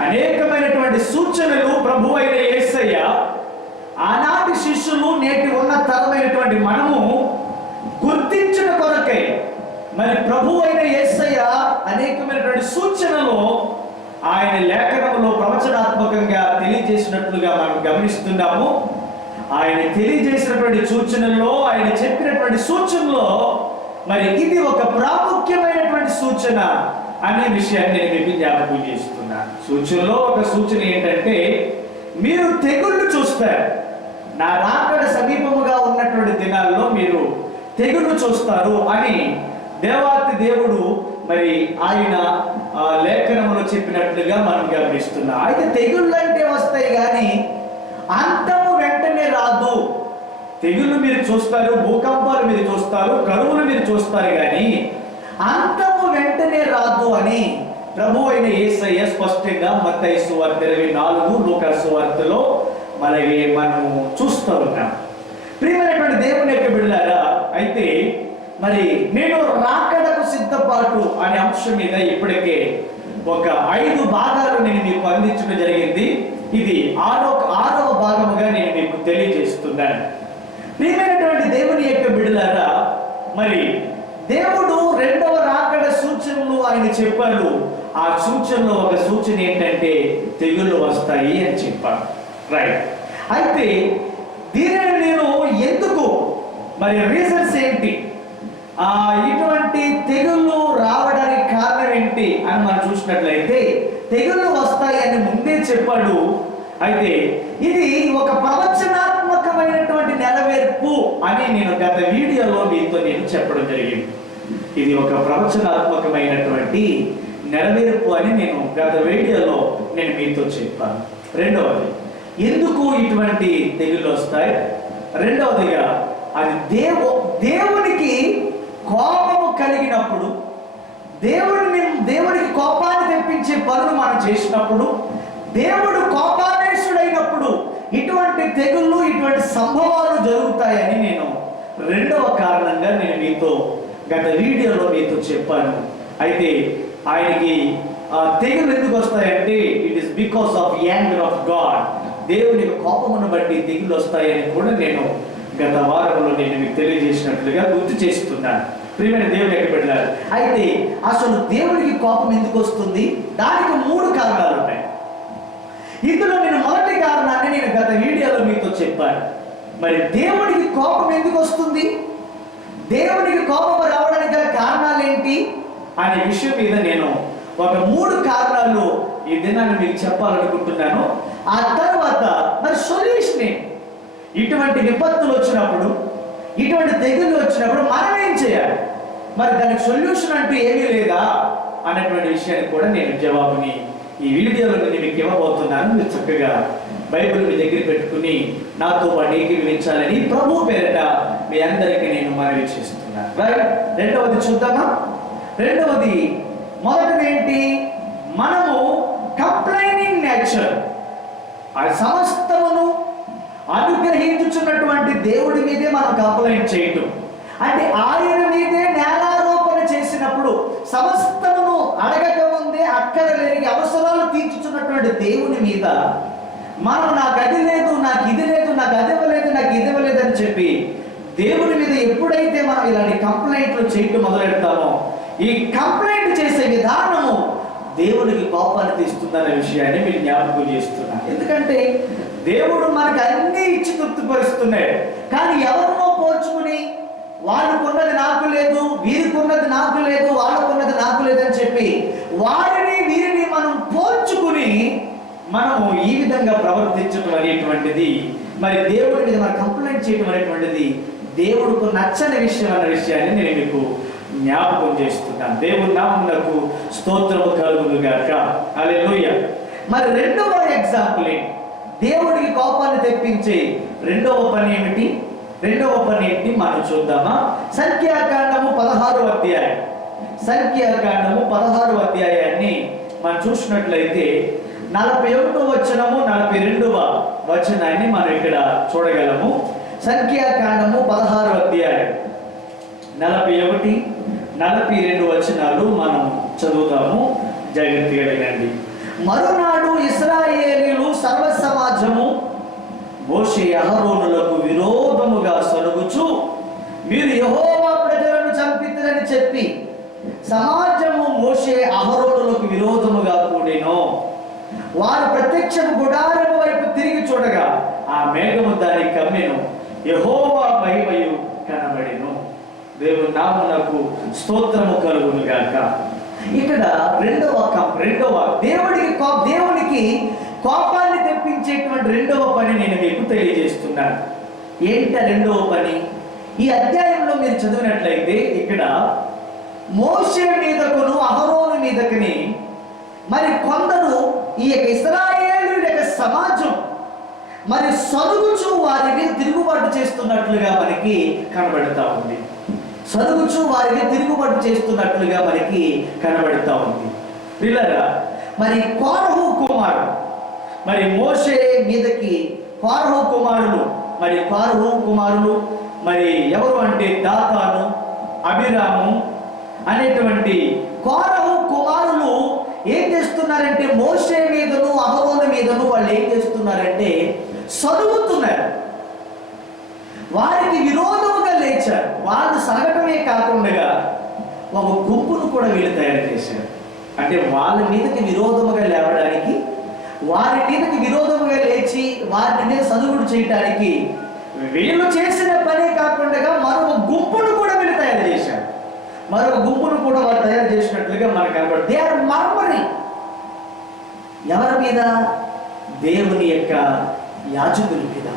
అనేకమైనటువంటి సూచనలు ప్రభు అయిన యేసయ్య ఆనాటి శిష్యులు నేటి ఉన్న తరమైనటువంటి మనము గుర్తించిన కొరకై మరి ప్రభు అయిన యేసయ్య అనేకమైనటువంటి సూచనలు ఆయన లేఖనంలో ప్రవచనాత్మకంగా తెలియజేసినట్లుగా మనం గమనిస్తున్నాము. ఆయన తెలియజేసినటువంటి సూచనల్లో, ఆయన చెప్పినటువంటి సూచనలో మరి ఇది ఒక ప్రాముఖ్యమైనటువంటి సూచన అనే విషయాన్ని నేను మీకు జ్ఞాపకం చేస్తున్నాను. సూచనలో ఒక సూచన ఏంటంటే, మీరు తెగుళ్ళు చూస్తారు. నా రాకడ సమీపముగా ఉన్నటువంటి దినాల్లో మీరు తెగుళ్ళు చూస్తారు అని దేవాతి దేవుడు మరి ఆయన లేఖనంలో చెప్పినట్లుగా మనం గమనిస్తున్నాం. అయితే తెగుళ్ళు అంటే వస్తాయి కానీ అంతము వెంటనే రాదు. తెగుళ్ళు మీరు చూస్తారు, భూకంపాలు మీరు చూస్తారు, కరువులు మీరు చూస్తారు, కానీ అంతము వెంటనే రాదు అని ప్రభు అయిన యేసయ్య స్పష్టంగా మత్తయి సువార్త 24, లూకా సువార్తలో మనము చూస్తూ ఉన్నాం. ప్రియమైనటువంటి దేవుని యొక్క బిడ్డలారా, అయితే మరి నేను రాకడకు సిద్ధపాటు అనే అంశం మీద ఇప్పటికే ఒక 5 భాగాలు నేను మీకు అందించడం జరిగింది. ఇది ఆరవ భాగముగా నేను మీకు తెలియజేస్తున్నాను. ప్రియమైనటువంటి దేవుని యొక్క బిడ్డలారా, మరి దేవుడు రెండవ రాకడ సూచనలు ఆయన చెప్పారు. ఆ సూచనలో ఒక సూచన ఏంటంటే తెగుళ్ళు వస్తాయి అని చెప్పారు. రైట్. అయితే దీనిని నేను ఎందుకు, మరి రీజన్స్ ఏంటి, ఇటువంటి తెగుళ్ళు రావడానికి కారణం ఏంటి అని మనం చూసినట్లయితే, తెగుళ్ళు వస్తాయి అని ముందే చెప్పాడు. అయితే ఇది ఒక ప్రవచనాత్మకమైనటువంటి నెరవేర్పు అని నేను గత వీడియోలో మీతో నేను చెప్పడం జరిగింది. ఇది ఒక ప్రవచనాత్మకమైనటువంటి నెరవేర్పు అని నేను గత వీడియోలో నేను మీతో చెప్పాను. రెండవది, ఎందుకు ఇటువంటి తెగుళ్ళు వస్తాయి? రెండవదిగా, అది దేవునికి కోపము కలిగినప్పుడు, దేవుడికి కోపాన్ని తెప్పించే పనులు మనం చేసినప్పుడు, దేవుడు కోపావేశుడైనప్పుడు ఇటువంటి తెగుళ్ళు, ఇటువంటి సంభవాలు జరుగుతాయని నేను రెండవ కారణంగా నేను మీతో గత వీడియోలో మీతో చెప్పాను. అయితే ఆయనకి తెగులు ఎందుకు వస్తాయంటే, it is because of anger of God. దేవుని కోపమును బట్టి తెగులు వస్తాయని కూడా నేను గత వారంలో నేను మీకు తెలియజేసినట్లుగా గుర్తు చేస్తున్నాను. ప్రియమైన దేవుని యొక్క బిడ్డలారా, అయితే అసలు దేవుడికి కోపం ఎందుకు వస్తుంది? దానికి 3 కారణాలు ఉన్నాయి. ఇందులో నేను మొదటి కారణాన్ని నేను గత వీడియోలో మీతో చెప్పాను. మరి దేవుడికి కోపం ఎందుకు వస్తుంది, దేవుడికి కోపం రావడానికి గల కారణాలు ఏంటి అనే విషయం మీద నేను ఒక 3 కారణాలు ఈ దినాన్ని మీకు చెప్పాలనుకుంటున్నాను. ఆ తర్వాత మరి సొల్యూషన్ ఏంటి? ఇటువంటి విపత్తులు వచ్చినప్పుడు, ఇటువంటి తెగుళ్ళు వచ్చినప్పుడు మనం ఏం చేయాలి? మరి దానికి సొల్యూషన్ అంటూ ఏమీ లేదా అన్నటువంటి విషయానికి కూడా నేను జవాబుని ఈ వీడియోలో నేను మీకు ఇవ్వబోతున్నాను. మీరు చక్కగా బైబిల్ మీ దగ్గర పెట్టుకుని నాతో పాటు ఏకీభవించాలని ప్రభు పేరిట మీ అందరికీ నేను మనవి చేస్తున్నాను. రైట్. రెండవది చూద్దామా? రెండవది, మొదటిది ఏంటి? మనము కంప్లైనింగ్ నేచర్, ఆ సమస్తమును అనుగ్రహించుచున్నటువంటి దేవుడి మీదే మనం కంప్లైంట్ చేయటం. అంటే ఆయన మీదే నేరారోపణ చేసినప్పుడు, సమస్తమును అడగక ముందే అక్కరలేని అవసరాలు తీర్చుచున్నటువంటి దేవుని మీద మనం నాకు అది లేదు, నాకు ఇది లేదు, నాకు అది ఇవ్వలేదు, నాకు ఇది ఇవ్వలేదు అని చెప్పి దేవుని మీద ఎప్పుడైతే మనం ఇలాంటి కంప్లైంట్లు చేయటం మొదలెడతామో, ఈ కంప్లైంట్ చేసే విధానము దేవునికి కోపాన్ని తీస్తుందనే విషయాన్ని మీరు జ్ఞాపకం చేస్తున్నారు. ఎందుకంటే దేవుడు మనకు అన్ని ఇచ్చి తృప్తిపరుస్తున్నాడు, కానీ ఎవరినో పోల్చుకుని వాళ్ళకున్నది నాకు లేదు, వీరికున్నది నాకు లేదు, వాళ్ళకున్నది నాకు లేదని చెప్పి వారిని వీరిని మనం పోల్చుకుని మనము ఈ విధంగా ప్రవర్తించడం అనేటువంటిది, మరి దేవుడి మీద మనం కంప్లైంట్ చేయడం అనేటువంటిది దేవుడికి నచ్చని విషయం అన్న విషయాన్ని నేను మీకు జ్ఞాపకం చేస్తున్నాను. దేవుడి నామమునకు స్తోత్రము కలుగును గాక. హల్లెలూయా. మరి రెండవ ఎగ్జాంపుల్ ఏంటి? దేవుడికి కోపాన్ని తెప్పించే రెండవ పని ఏమిటి? రెండవ పని ఏంటి మనం చూద్దామా? సంఖ్యాకాండము 16వ అధ్యాయం. సంఖ్యాకాండము 16వ అధ్యాయాన్ని మనం చూసినట్లయితే 41వ వచనము 42వ వచనాన్ని మనం ఇక్కడ చూడగలము. సంఖ్యాకాండము 16వ అధ్యాయం 41, 42 వచనాలు మనం చదువుతాము. జాగ్రత్తగా వినండి. మరునాడు ఇశ్రాయేలీయులు సర్వ సమాజము మోషే అహరోనులకు విరోధముగా సరుగుచు మీరు యెహోవా ప్రజలను చంపితురని చెప్పి సమాజము మోషే అహరోనులకు విరోధముగా కూడెను. వారు ప్రత్యక్షపు గుడారము వైపు తిరిగి చూడగా ఆ మేఘము దాని కమ్మెను, యెహోవా మహిమయు కనబడెను. దేవుని నామమునకు స్తోత్రము కలుగును గాక. ఇక్కడ రెండవ దేవునికి కోపాన్ని తెప్పించేటువంటి రెండవ పని నేను మీకు తెలియజేస్తున్నాను. ఏంట రెండవ పని? ఈ అధ్యాయంలో మీరు చదివినట్లయితే ఇక్కడ మోషే మీదకును అహరోను మీదకుని మరి కొందరు ఈ యొక్క ఇశ్రాయేలు యొక్క సమాజం మరి సరుగుచు వారి మీద తిరుగుబాటు చేస్తున్నట్లుగా మనకి కనబడుతూ ఉంది. సరుగుచు వారిని తిరుగుబాటు చేస్తున్నట్లుగా మనకి కనబడుతూ ఉంది. పిల్లరా, మరి కోరహు కుమారుడు, మరి మోషే మీదకి కోరహు కుమారులు మరి ఎవరు అంటే దాతాను, అబిరాము అనేటువంటి కోరహు కుమారులు ఏం చేస్తున్నారంటే మోషే మీదను అహరోను మీదను వాళ్ళు ఏం చేస్తున్నారంటే సరుగుతున్నారు. వారికి విరోధముగా లేచారు. వాళ్ళు సరగటమే కాకుండా ఒక గుంపును కూడా వీళ్ళు తయారు చేశారు. అంటే వాళ్ళ మీదకి విరోధముగా లేవడానికి, వారి మీదకి విరోధముగా లేచి వారి మీద సదుగుడు చేయడానికి వీళ్ళు చేసిన పనే కాకుండా మరొక గుంపును కూడా వీళ్ళు తయారు చేశారు. మరొక గుంపును కూడా వారు తయారు చేసినట్లుగా మనకు కనబడుతుంది. They are murmuring. ఎవరి మీద? దేవుని యొక్క యాజకుల మీద,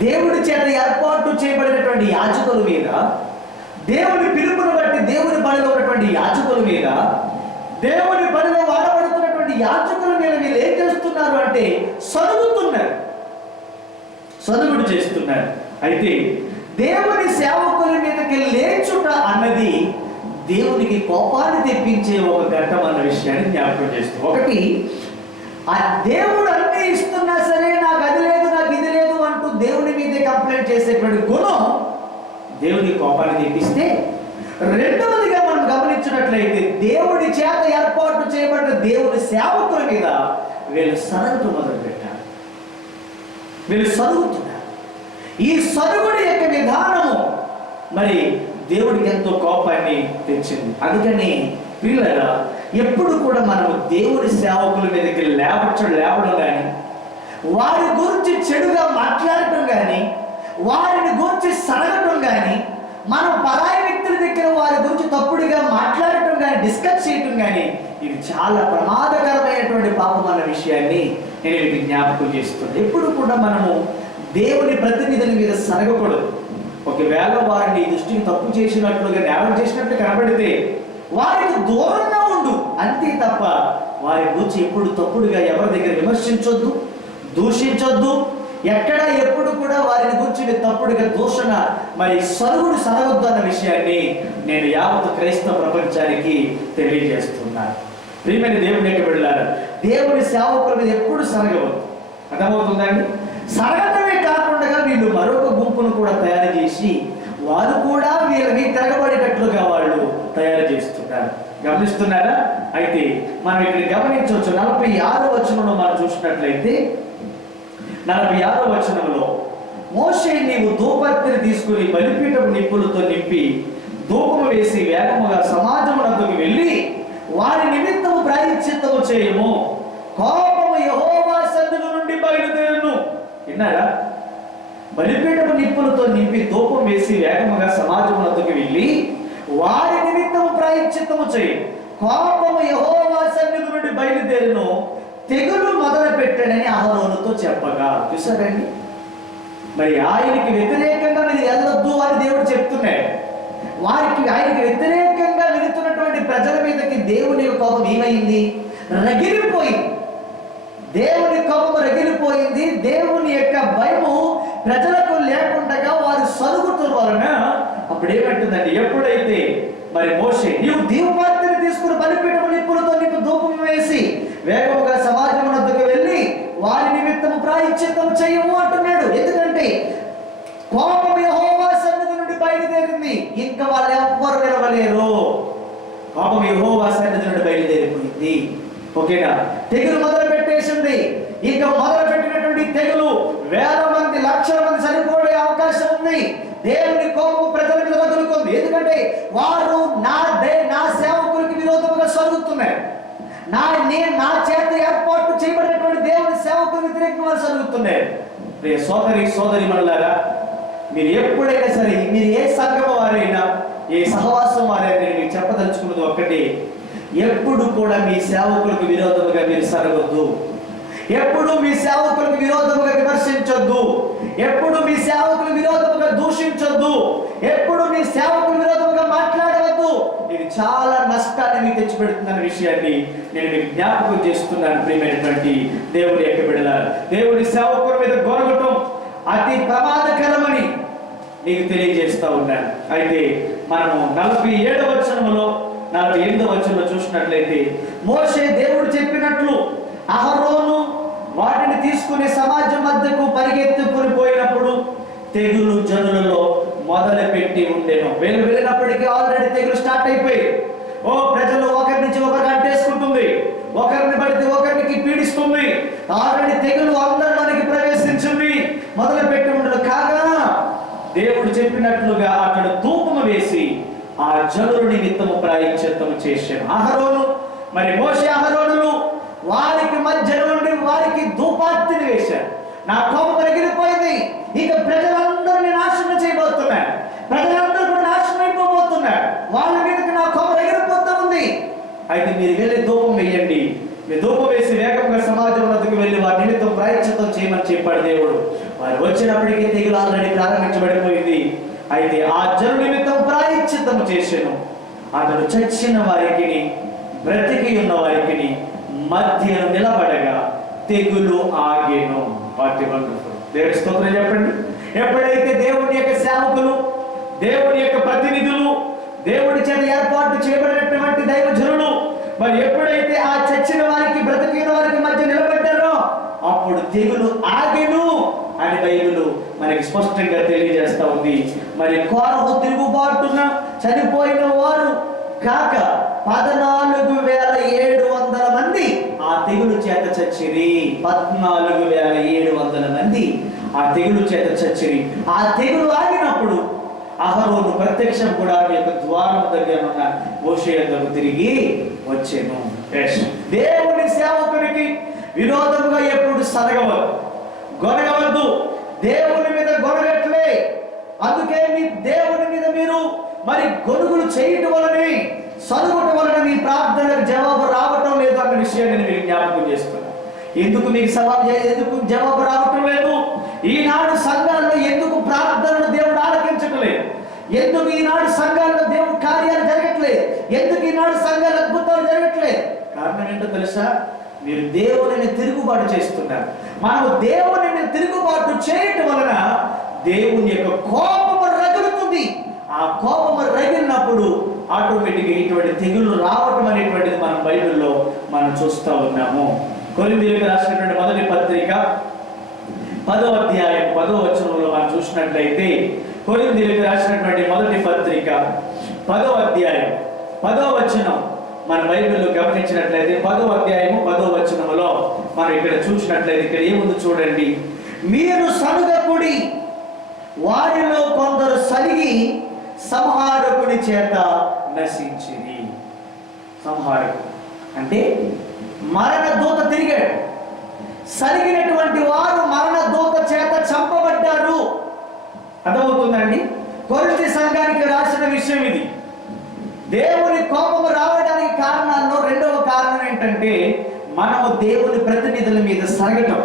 దేవుడి చేత ఏర్పాటు చేయబడినటువంటి యాజకుల మీద, దేవుని పిలుపును బట్టి దేవుని పనిలో ఉన్నటువంటి యాజకుల మీద, దేవుని పనిలో వాడబడుతున్నటువంటి యాజకుల మీద వీళ్ళు ఏం చేస్తున్నారు అంటే సదుగుడు చేస్తున్నారు. అయితే దేవుని సేవకుల మీదకి లేచుట అన్నది దేవునికి కోపాన్ని తెప్పించే ఒక ఘట్టం అన్న విషయాన్ని జ్ఞాపకం చేస్తుంది. ఒకటి, ఆ దేవుడు అన్ని ఇస్తున్నా సరే నాకు అది లేదు, నాకు ఇది లేదు అంటూ దేవుని మీదే కంప్లైంట్ చేసేటువంటి గుణం దేవుని కోపాన్ని తెప్పిస్తే, రెండవదిగా మనం గమనించినట్లయితే దేవుడి చేత ఏర్పాటు చేయబడిన దేవుని సేవకుల మీద వీళ్ళు సరగటం మొదలుపెట్టారు. వీళ్ళు సరుగుతున్నారు. ఈ సరుగుడి యొక్క విధానము మరి దేవుడికి ఎంతో కోపాన్ని తెచ్చింది. అందుకని పిల్లరా, ఎప్పుడు కూడా మనము దేవుడి సేవకుల మీదకి లేవడం కానీ, వారి గురించి చెడుగా మాట్లాడటం కానీ, వారిని గురించి సరగటం కానీ, మనం పరాయి వ్యక్తుల దగ్గర వారి గురించి తప్పుడుగా మాట్లాడటం కానీ, డిస్కస్ చేయటం కానీ, ఇది చాలా ప్రమాదకరమైనటువంటి పాపం అన్న విషయాన్ని నేను మీకు జ్ఞాపకం చేస్తున్నాను. ఎప్పుడు కూడా మనము దేవుని ప్రతినిధుల మీద సరగకూడదు. ఒకవేళ వారిని దృష్టికి తప్పు చేసినట్లుగా నేరం చేసినట్లు కనబడితే వారికి దూరంగా ఉండు, అంతే తప్ప వారి గురించి ఎప్పుడు తప్పుడుగా ఎవరి దగ్గర విమర్శించొద్దు, దూషించొద్దు. ఎక్కడ ఎప్పుడు కూడా వారిని గురించి తప్పుడుగా దూషణ మరి సరగొద్దు అన్న విషయాన్ని నేను యావత్ క్రైస్తవ ప్రపంచానికి తెలియజేస్తున్నాను. ప్రియమైన దేవుని యొక్క బిడ్డలారా, దేవుని సేవకుల మీద ఎప్పుడు సరగవద్దు. అర్థమవుతుందండి? సరగటమే కాకుండా వీళ్ళు మరొక గుంపును కూడా తయారు చేసి వారు కూడా వీళ్ళని తిరగబడేటట్లుగా వాళ్ళు తయారు చేస్తున్నారు. గమనిస్తున్నారా? అయితే మనం ఇక్కడ గమనించవచ్చు. 46వ వచనంలో మనం చూసినట్లయితే 46వ వచనంలో, మోషే నీవు ధూపత్తిని తీసుకుని బలిపీఠపు నిప్పులతో నింపి ధూపము వేసి వేగముగా సమాజమునకు వెళ్ళి వారి నిమిత్తము ప్రాయశ్చిత్తము చేయము, కోపము యెహోవా సన్నిధి నుండి బయలుదేరును. విన్నారా? బలిపీఠపు నిప్పులతో నింపి ధూపం వేసి వేగముగా సమాజమునకు వెళ్ళి వారి నిమిత్తము ప్రాయశ్చిత్తము చేయి, కోపము యెహోవా సన్నిధి నుండి బయలుదేరును, తెగులు మొదలు పెట్టాడని అహరోనుతో చెప్పగా. చూసారండి, మరి ఆయనకి వ్యతిరేకంగా మీరు వెళ్ళొద్దు అని దేవుడు చెప్తున్నాడు. ఆయనకి వ్యతిరేకంగా వెళుతున్నటువంటి ప్రజల మీదకి దేవుని కోపం ఏమైంది? రగిలిపోయింది. దేవుని కోపం రగిలిపోయింది. దేవుని యొక్క భయము ప్రజలకు లేకుండా వారు సరుగుతున్న వలన అప్పుడు ఏమంటుందండి? ఎప్పుడైతే మరి మోషే నీవు దీపపాత్రని తీసుకుని బలిపీఠము నిప్పులతో నీకు ధూపం వేసి వేగముగా సమాజమునకు వెళ్ళి వారి నిమిత్తము ప్రాయశ్చిత్తము చేయము అంటున్నాడు. ఎందుకంటే కోపం యెహోవా సన్నిధి నుండి బయలుదేరింది. ఇంకా వాళ్ళు ఎవ్వరు నిలవలేరు. కోపం యెహోవా సన్నిధి నుండి బయలుదేరిపోయింది. ఓకేనా? తెగులు మొదలు పెట్టేసింది. ఇంకా మొదలు పెట్టినటువంటి తెగులు వేల మంది, లక్షల మంది చనిపోయే అవకాశం ఉంది. దేవుని కోపం ప్రజల మీద వదులుకుంది. ఎందుకంటే వారు నా సేవకులకి విరోధముగా సరుగుతున్నారు. నా చేత ఏర్పాటు చేయబడినటువంటి దేవుని సేవకులు వ్యతిరేకంగా సరుగుతున్నారు. సోదరి మనలారా, మీరు ఎప్పుడైనా సరే, మీరు ఏ సంఘం వారైనా, ఏ సహవాసం వారైనా, నేను మీకు చెప్పదలుచుకున్నది ఒక్కటి: ఎప్పుడు కూడా మీ సేవకులకు విరోధముగా మీరు సరగొద్దు. ఎప్పుడు మీ సేవకులకు విరోధముగా విమర్శించొద్దు. ఎప్పుడు మీ సేవకులు విరోధముగా దూషించొద్దు. ఎప్పుడు మీ సేవకులు విరోధముగా మాట్లాడవద్దు. ఇది చాలా నష్టాన్ని మీకు తెచ్చిపెడుతుందన్న విషయాన్ని నేను మీకు జ్ఞాపకం చేస్తున్నాను. ప్రియమైనటువంటి దేవుని యొక్క బిడ్డలారా, దేవుని సేవకుల మీద గొరగటం అతి ప్రమాదకరమని నీకు తెలియజేస్తా ఉన్నాను. అయితే మనము 47వ వచనంలో 48వ వచనంలో చూసినట్లయితే, మోషే దేవుడు చెప్పినట్లు అహరోను వాటిని తీసుకుని సమాజం మధ్యకు పరిగెత్తుకుని పోయినప్పుడు తెగులు జనులలో మొదలుపెట్టి ఉండేను. వెళ్ళినప్పటికీ ఆల్రెడీ తెగులు స్టార్ట్ అయిపోయి, ప్రజలు ఒకరి నుంచి ఒకరికి అంటేసుకుంటుంది, ఒకరిని పడితే ఒకరికి పీడిస్తుంది. ఆల్రెడీ తెగులు అందరిలోనికి ప్రవేశించింది, మొదలుపెట్టి ఉండదు. కాగా దేవుడు చెప్పినట్లుగా అతడు ధూపము వేసి ఆ జనుల నిమిత్తము ప్రాయశ్చిత్తము చేశాను. అహరోను మరి మోషే అహరోనులు వారికి మధ్య నుండి వారికి ధూపార్తిని వేశారు. నా కోపం రగిలిపోయింది, ఇక ప్రజలందరినీ నాశనం చేయబోతున్నారు, ప్రజలందరూ కూడా నాశనం అయిపోబోతున్నారు, వాళ్ళ మీదకి నా కోపం రగిలిపోతూ ఉంది. అయితే మీరు వెళ్ళి ధూపం వేయండి. మీరు ధూపం వేసి వేగంగా సమాజం వద్దకు వెళ్ళి వారి నిమిత్తం ప్రాయశ్చిత్తం చేయమని చెప్పాడు దేవుడు. వారు వచ్చినప్పటికీ తెగులు ఆల్రెడీ ప్రారంభించబడిపోయింది. అయితే ఆ జను నిమిత్తం ప్రాయశ్చిత్తము చేశాను. అతడు చచ్చిన వారికి బ్రతికి ఉన్న వారికి మధ్యను నిలబడగా తెగులు ఆగేను. వాటి వండర్ఫుల్. దేవుడి స్తోత్రం చెప్పండి. ఎప్పుడైతే దేవుని యొక్క సేవకులు, దేవుని యొక్క ప్రతినిధులు, దేవుడి చేత ఏర్పాటు చేయబడినటువంటి దైవజనులు మరి ఎప్పుడైతే ఆ చచ్చిన వారికి బ్రతికిన వారికి మధ్య నిలబడ్డారో అప్పుడు తెగులు ఆగెను అని బైబిల్ మనకి స్పష్టంగా తెలియజేస్తా ఉంది. మరి కోరహు తిరుగుబాటున చనిపోయిన వారు కాక 14,700 మంది ఆ తెగులు చేత చచ్చిరి. 14,700 మంది ఆ తెగులు చేత చచ్చిరి. ఆ తెగులు ఆగినప్పుడు అహరోను ప్రత్యక్షం కూడా యొక్క ద్వారం దగ్గర ఉన్న మోషే యొద్దకు తిరిగి వచ్చాను. దేవుని సేవకునికి విరోధముగా ఎప్పుడు సరగవద్దు, గొరగవద్దు. దేవుని మీద గొరగట్లే. అందుకే మీ దేవుని మీద మీరు మరి గొనుగులు చేయటం వలనే, చదువుటం వలన మీ ప్రార్థనలకు జవాబు రావటం లేదు అన్న విషయాన్ని నేను మీకు జ్ఞాపకం చేస్తున్నాను. ఎందుకు మీకు ఎందుకు జవాబు రావటం లేదు? ఈనాడు సంఘాల్లో ఎందుకు ప్రార్థనలు దేవుడు ఆలకించట్లేదు? ఎందుకు ఈనాడు సంఘాల్లో దేవుడు కార్యాలు జరగట్లేదు? ఎందుకు ఈనాడు సంఘాలు అద్భుతాలు జరగట్లేదు? కారణం ఏంటో తెలుసా? మీరు దేవునిని తిరుగుబాటు చేస్తున్నారు. మనము దేవునిని తిరుగుబాటు చేయటం వలన దేవుని యొక్క కోపము రగులుతుంది. ఆ కోపము రగిలినప్పుడు ఆటోమేటిక్గా ఇటువంటి తెగుళ్ళు రావటం అనేటువంటిది మనం బైబిల్లో మనం చూస్తూ ఉన్నాము. కొరింథీయులకు రాసినటువంటి మొదటి పత్రిక 10వ అధ్యాయం 10వ వచనంలో మనం చూసినట్లయితే, కొరింథీయులకు రాసినటువంటి మొదటి పత్రిక 10వ అధ్యాయం 10వ వచనం మన బైబిల్లో గమనించినట్లయితే 10వ అధ్యాయము 10వ వచనంలో మనం ఇక్కడ చూసినట్లయితే ఇక్కడ ఏముంది చూడండి. మీరు సనుగకుడి, వారిలో కొందరు సలిగి సంహారకుని చేత నశించింది. సంహారకుడు అంటే మరణ దూత తిరిగాడు. సలిగినటువంటి వారు మరణ దూత చేత చంపబడ్డారు. అర్థమవుతుందండి? కొరింథీ సంఘానికి రాసిన విషయం ఇది. దేవుని కోపము రావడానికి కారణాల్లో రెండవ కారణం ఏంటంటే మనము దేవుని ప్రతినిధుల మీద సరగటం,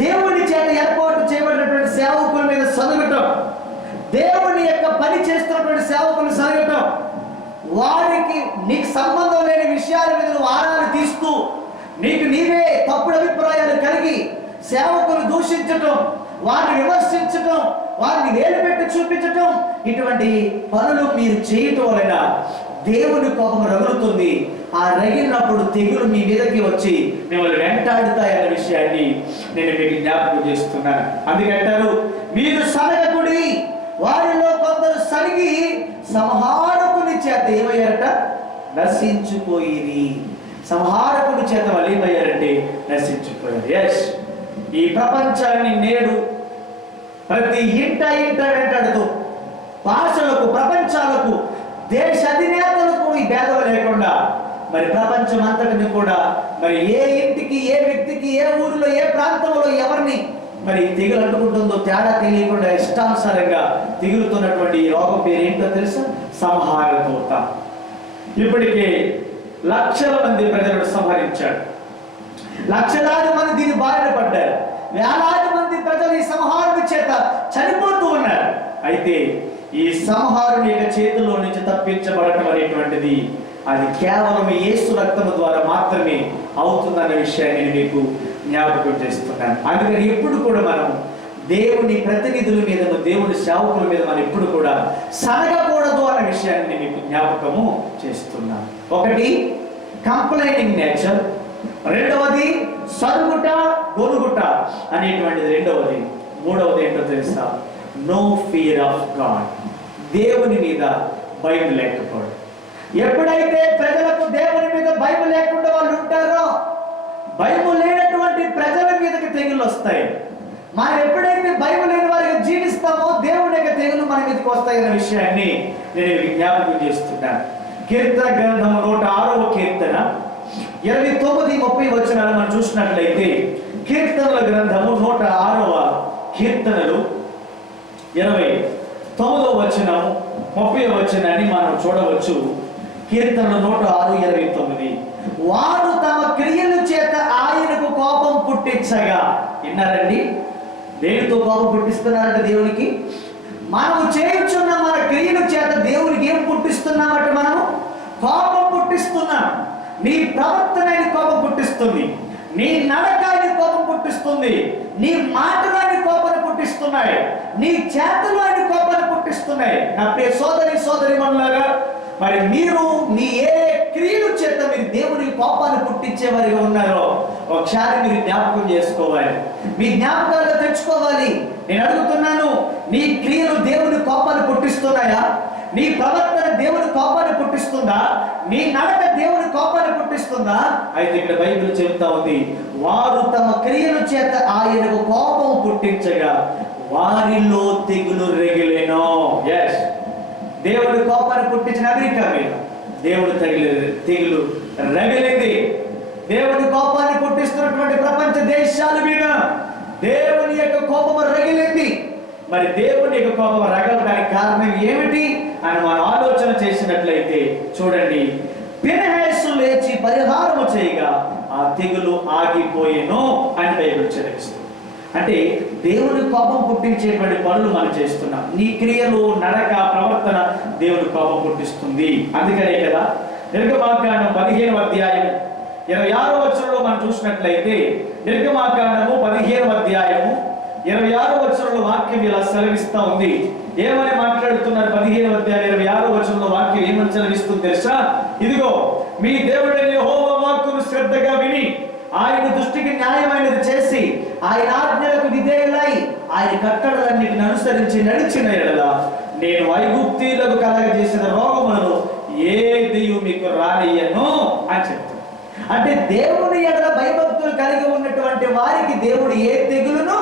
దేవుని చేత ఏర్పాటు చేయబడినటువంటి సేవకుల మీద సరగటం, దేవుని యొక్క పని చేస్తున్నటువంటి సేవకులు సరగటం, వారికి నీకు సంబంధం లేని విషయాల మీద ఆరాలు తీస్తూ నీకు నీవే తప్పుడు అభిప్రాయాలు కలిగి సేవకులు దూషించటం, వారిని విమర్శించటం, వారిని వేలు పెట్టి చూపించటం, ఇటువంటి పనులు మీరు చేయటం వలన దేవుని కోపం రగులుతుంది. ఆ రగిలినప్పుడు తెగులు మీ మీదకి వచ్చి మిమ్మల్ని వెంటాడుతాయన్న విషయాన్ని నేను మీకు జ్ఞాపకం చేస్తున్నాను. అందుకంటారు, మీరు సనగకుడి, వారిలో కొందరు సరిగి సంహారకుని చేత ఏమయ్యారట? నశించిపోయి. సంహారకుని చేత వాళ్ళు ఏమయ్యారంటే నశించిపోయారు. ఎస్, ఈ ప్రపంచాన్ని నేడు ప్రతి ఇంట వెంటాడుతూ భాషలకు, ప్రపంచాలకు, దేశ అధినేతలకు ఈ భేదం లేకుండా మరి ప్రపంచం అంతటిని కూడా మరి ఏ ఇంటికి, ఏ వ్యక్తికి, ఏ ఊరిలో, ఏ ప్రాంతంలో ఎవరిని మరి తెగులు అంటుకుంటుందో తేడా తెలియకుండా ఇష్టానుసారంగా తిగులుతున్నటువంటి ఈ రోగం పేరు ఏంటో తెలుసా? సంహారదూత. ఇప్పటికే లక్షల మంది ప్రజలను సంహరించాడు. లక్షలాది మంది దీని బారిన పడ్డారు. వేలాది మంది ప్రజలు ఈ సంహారుడి చేత చనిపోతూ ఉన్నారు. అయితే ఈ సంహారుని యొక్క చేతుల్లో నుంచి తప్పించబడటం అనేటువంటిది అది కేవలం యేసు రక్తము ద్వారా మాత్రమే అవుతుందన్న విషయాన్ని నేను మీకు జ్ఞాపకం చేస్తున్నాను. అందుకని ఎప్పుడు కూడా మనం దేవుని ప్రతినిధుల మీద, దేవుని సేవకుల మీద మనం ఎప్పుడు కూడా సనగకూడదు అన్న విషయాన్ని మీకు జ్ఞాపకము చేస్తున్నాను. ఒకటి కంప్లైనింగ్ నేచర్, రెండవది సరుగుట గొనుగుట అనేటువంటిది రెండవది. మూడవది ఏంటో తెలుసా? నో ఫియర్ ఆఫ్ గాడ్, దేవుని మీద భయం లేకపోవడం. ఎప్పుడైతే ప్రజలకు దేవుని మీద భయం లేకుండా వాళ్ళు ఉంటారో, భయం లేనటువంటి ప్రజల మీదకి తెగులు వస్తాయి. మనం ఎప్పుడైతే భయం లేని వారికి జీవిస్తామో దేవుని యొక్క తెగులు మన మీదకి వస్తాయన్న విషయాన్ని నేను జ్ఞాపకం చేస్తున్నాను. కీర్తన గ్రంథము 106వ కీర్తన 29-30 వచనాలు మనం చూసినట్లయితే, కీర్తనల గ్రంథము 106వ కీర్తనలు 29వ వచనము 30వ వచనాన్ని మనం చూడవచ్చు. కీర్తనలు 106:29, వారు తమ క్రియల చేత ఆయనకు కోపం పుట్టించగా. విన్నారండి? దేనితో కోపం పుట్టిస్తున్నారంటే దేవునికి మనము చేయుచున్న మన క్రియల చేత దేవునికి ఏం పుట్టిస్తున్నామంటే మనము కోపం పుట్టిస్తున్నాం. నీ ప్రవర్తన ఆయన కోపం పుట్టిస్తుంది, నీ నడక ఆయన కోపం పుట్టిస్తుంది, నీ మాటలు ఆయన కోపాన్ని పుట్టిస్తున్నాయి, నీ చేతలు ఆయన కోపాన్ని పుట్టిస్తున్నాయి. నా ప్రియ సోదరి మనలాగా మరి మీరు మీ ఏ క్రియలు చేత మీరు దేవునికి కోపాన్ని పుట్టించేవారిగా ఉన్నారో ఒకసారి మీరు జ్ఞాపకం చేసుకోవాలి, మీ జ్ఞాపకాలు తెచ్చుకోవాలి. నేను అడుగుతున్నాను, నీ క్రియలు దేవుని కోపాన్ని పుట్టిస్తున్నాయా? నీ ప్రవర్తన దేవుని కోపాన్ని పుట్టిస్తుందా? నీ నడక దేవుని కోపాన్ని పుట్టిస్తుందా? అయితే ఇక్కడ బైబిల్ చెబుతా ఉంది, వారు తమ క్రియల చేత ఆయనకు కోపం పుట్టించగా వారిలో తెగులు రగిలెను. ఎస్, దేవుడి కోపాన్ని పుట్టించిన అమెరికా మీద దేవుడు తెగులు రగిలింది. దేవుడి కోపాన్ని పుట్టిస్తున్నటువంటి ప్రపంచ దేశాల మీద దేవుని యొక్క కోపం రగిలింది. మరి దేవుని యొక్క కోపం రగలడానికి కారణం ఏమిటి అని మనం ఆలోచన చేసినట్లయితే చూడండి, ఫినెహాసు లేచి పరిహారము చేయగా ఆ తెగులు ఆగిపోయేను అని బైబిల్ చదివిస్తుంది. అంటే దేవుని కోపం పుట్టించేటువంటి పనులు మనం చేస్తున్నాం. నీ క్రియలు, నడక, ప్రవర్తన దేవుని కోపం పుట్టిస్తుంది. అందుకనే కదా నిర్గమాకాండం 15వ అధ్యాయం 26వ వచనంలో మనం చూసినట్లయితే, నిర్గమాకాండము 15వ అధ్యాయము 26వ వచనంలో వాక్యం ఇలా సెలవిస్తా ఉంది. ఏమని మాట్లాడుతున్నారు? 15వ అధ్యాయం 26వ వచనంలో వాక్యం ఏమని సెలవిస్తుంది తెలుసా? ఇదిగో, మీ దేవుడైన యెహోవా వాక్కును శ్రద్ధగా విని ఆయన దృష్టికి న్యాయమైనది చేసి ఆయన ఆజ్ఞలకు విధేయులై ఆయన కట్టడలన్నిటిని అనుసరించి నడిచిన యెడల నేను ఐగుప్తీయులకు కలగజేసిన రోగములను ఏదియు మీకు రానియ్యను అని చెప్తాను. అంటే దేవుని యెడల భయభక్తులు కలిగి ఉన్నటువంటి వారికి దేవుడు ఏ తెగులును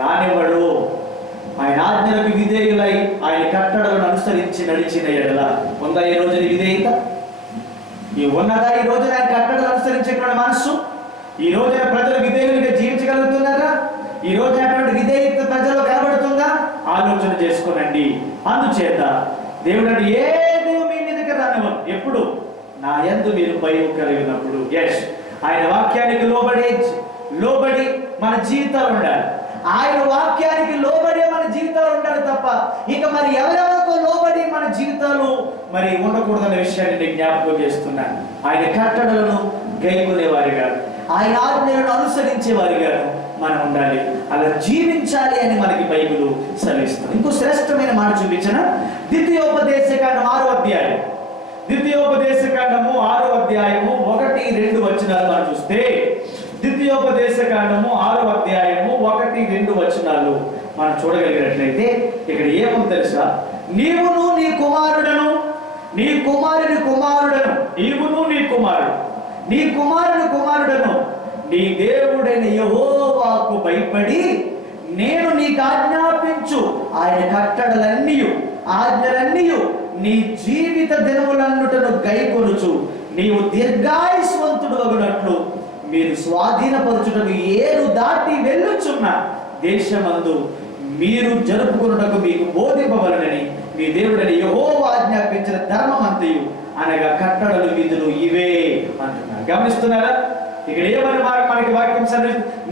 రానివ్వడు. ఆయన ఆజ్ఞలకు విధేయులై ఆయన కట్టడలను అనుసరించి నడిచిన యెడల. ఉందా ఈ రోజున విధేయత? ఉన్నదా ఈ రోజున ఆయన కట్టడలు అనుసరించేటువంటి మనస్సు? ఈ రోజున ప్రజలు విధేయులుగా జీవించగలుగుతున్నారా? ఈ రోజున అటువంటి విధేయత ప్రజలు కనబడుతుందా? ఆలోచన చేసుకోనండి. అందుచేత దేవుడు అంటే ఏది మీ మీదకి రానివ్వను. ఎప్పుడు? నా యందు మీరు భయం కలిగినప్పుడు. ఎస్, ఆయన వాక్యానికి లోబడి మన జీవితాలు ఉండాలి. ఆయన వాక్యానికి లోబడి మన జీవితాలు ఉండాలి తప్ప ఇక మరి ఎవరెవరికో లోబడి మన జీవితాలు మరి ఉండకూడదనే విషయాన్ని నేను జ్ఞాపకం చేస్తున్నాను. ఆయన కట్టడలను గైకొనేవారిగా, ఆయన ఆజ్ఞలను అనుసరించేవారిగా మనం ఉండాలి. అలా జీవించాలి అని మనకి బైబిల్ సెలవిస్తుంది. ఇంకో శ్రేష్టమైన మాట చూపించిన ద్వితీయోపదేశకాండం 6వ అధ్యాయం, ద్వితీయోపదేశకాండము 6వ అధ్యాయము 1-2 వచనాలు మనం చూస్తే, ద్వితీయోపదేశకాండము 6వ అధ్యాయము 1-2 వచనాలు మనం చూడగలిగినట్లయితే ఇక్కడ ఏముంది తెలుసా? నీవును నీ కుమారుడను, నీ కుమారుని కుమారుడను, నీవును నీ కుమారుడు, నీ కుమారుని కుమారుడను నీ దేవుడైన యెహోవాకు భయపడి నేను నీకు ఆజ్ఞాపించు ఆయన కట్టడలన్నీ ఆజ్ఞలన్నీ నీ జీవిత దినములన్నుటను గైకొనుచు నీవు దీర్ఘాయుష్వంతుడు అగునట్లు మీరు స్వాధీనపరచుటకు ఏరు దాటి వెళ్ళుచున్న దేశమందు మీరు జరుపుకున్నటకు మీకు బోధింపవలనని మీ దేవుడని యెహోవా ఆజ్ఞాపించిన ధర్మమంతయు అనగా కట్టడలు విధులు ఇవే అంటున్నారు. గమనిస్తున్నారా? ఇక్కడ ఏమని మనకి వాక్యం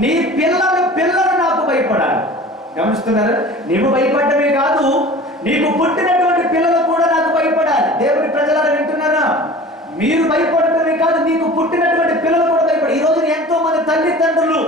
నీ పిల్లలు నాకు భయపడాలి. గమనిస్తున్నారా? నీవు భయపడమే కాదు, నీకు పుట్టినటువంటి పిల్లలు కూడా నాకు భయపడాలి. దేవుని ప్రజలారా వింటున్నారా? మీరు భయపడటమే కాదు, నీకు పుట్టినటువంటి పిల్లలు కూడా భయపడాలి. ఈ రోజు ఎంతో మంది తల్లిదండ్రులు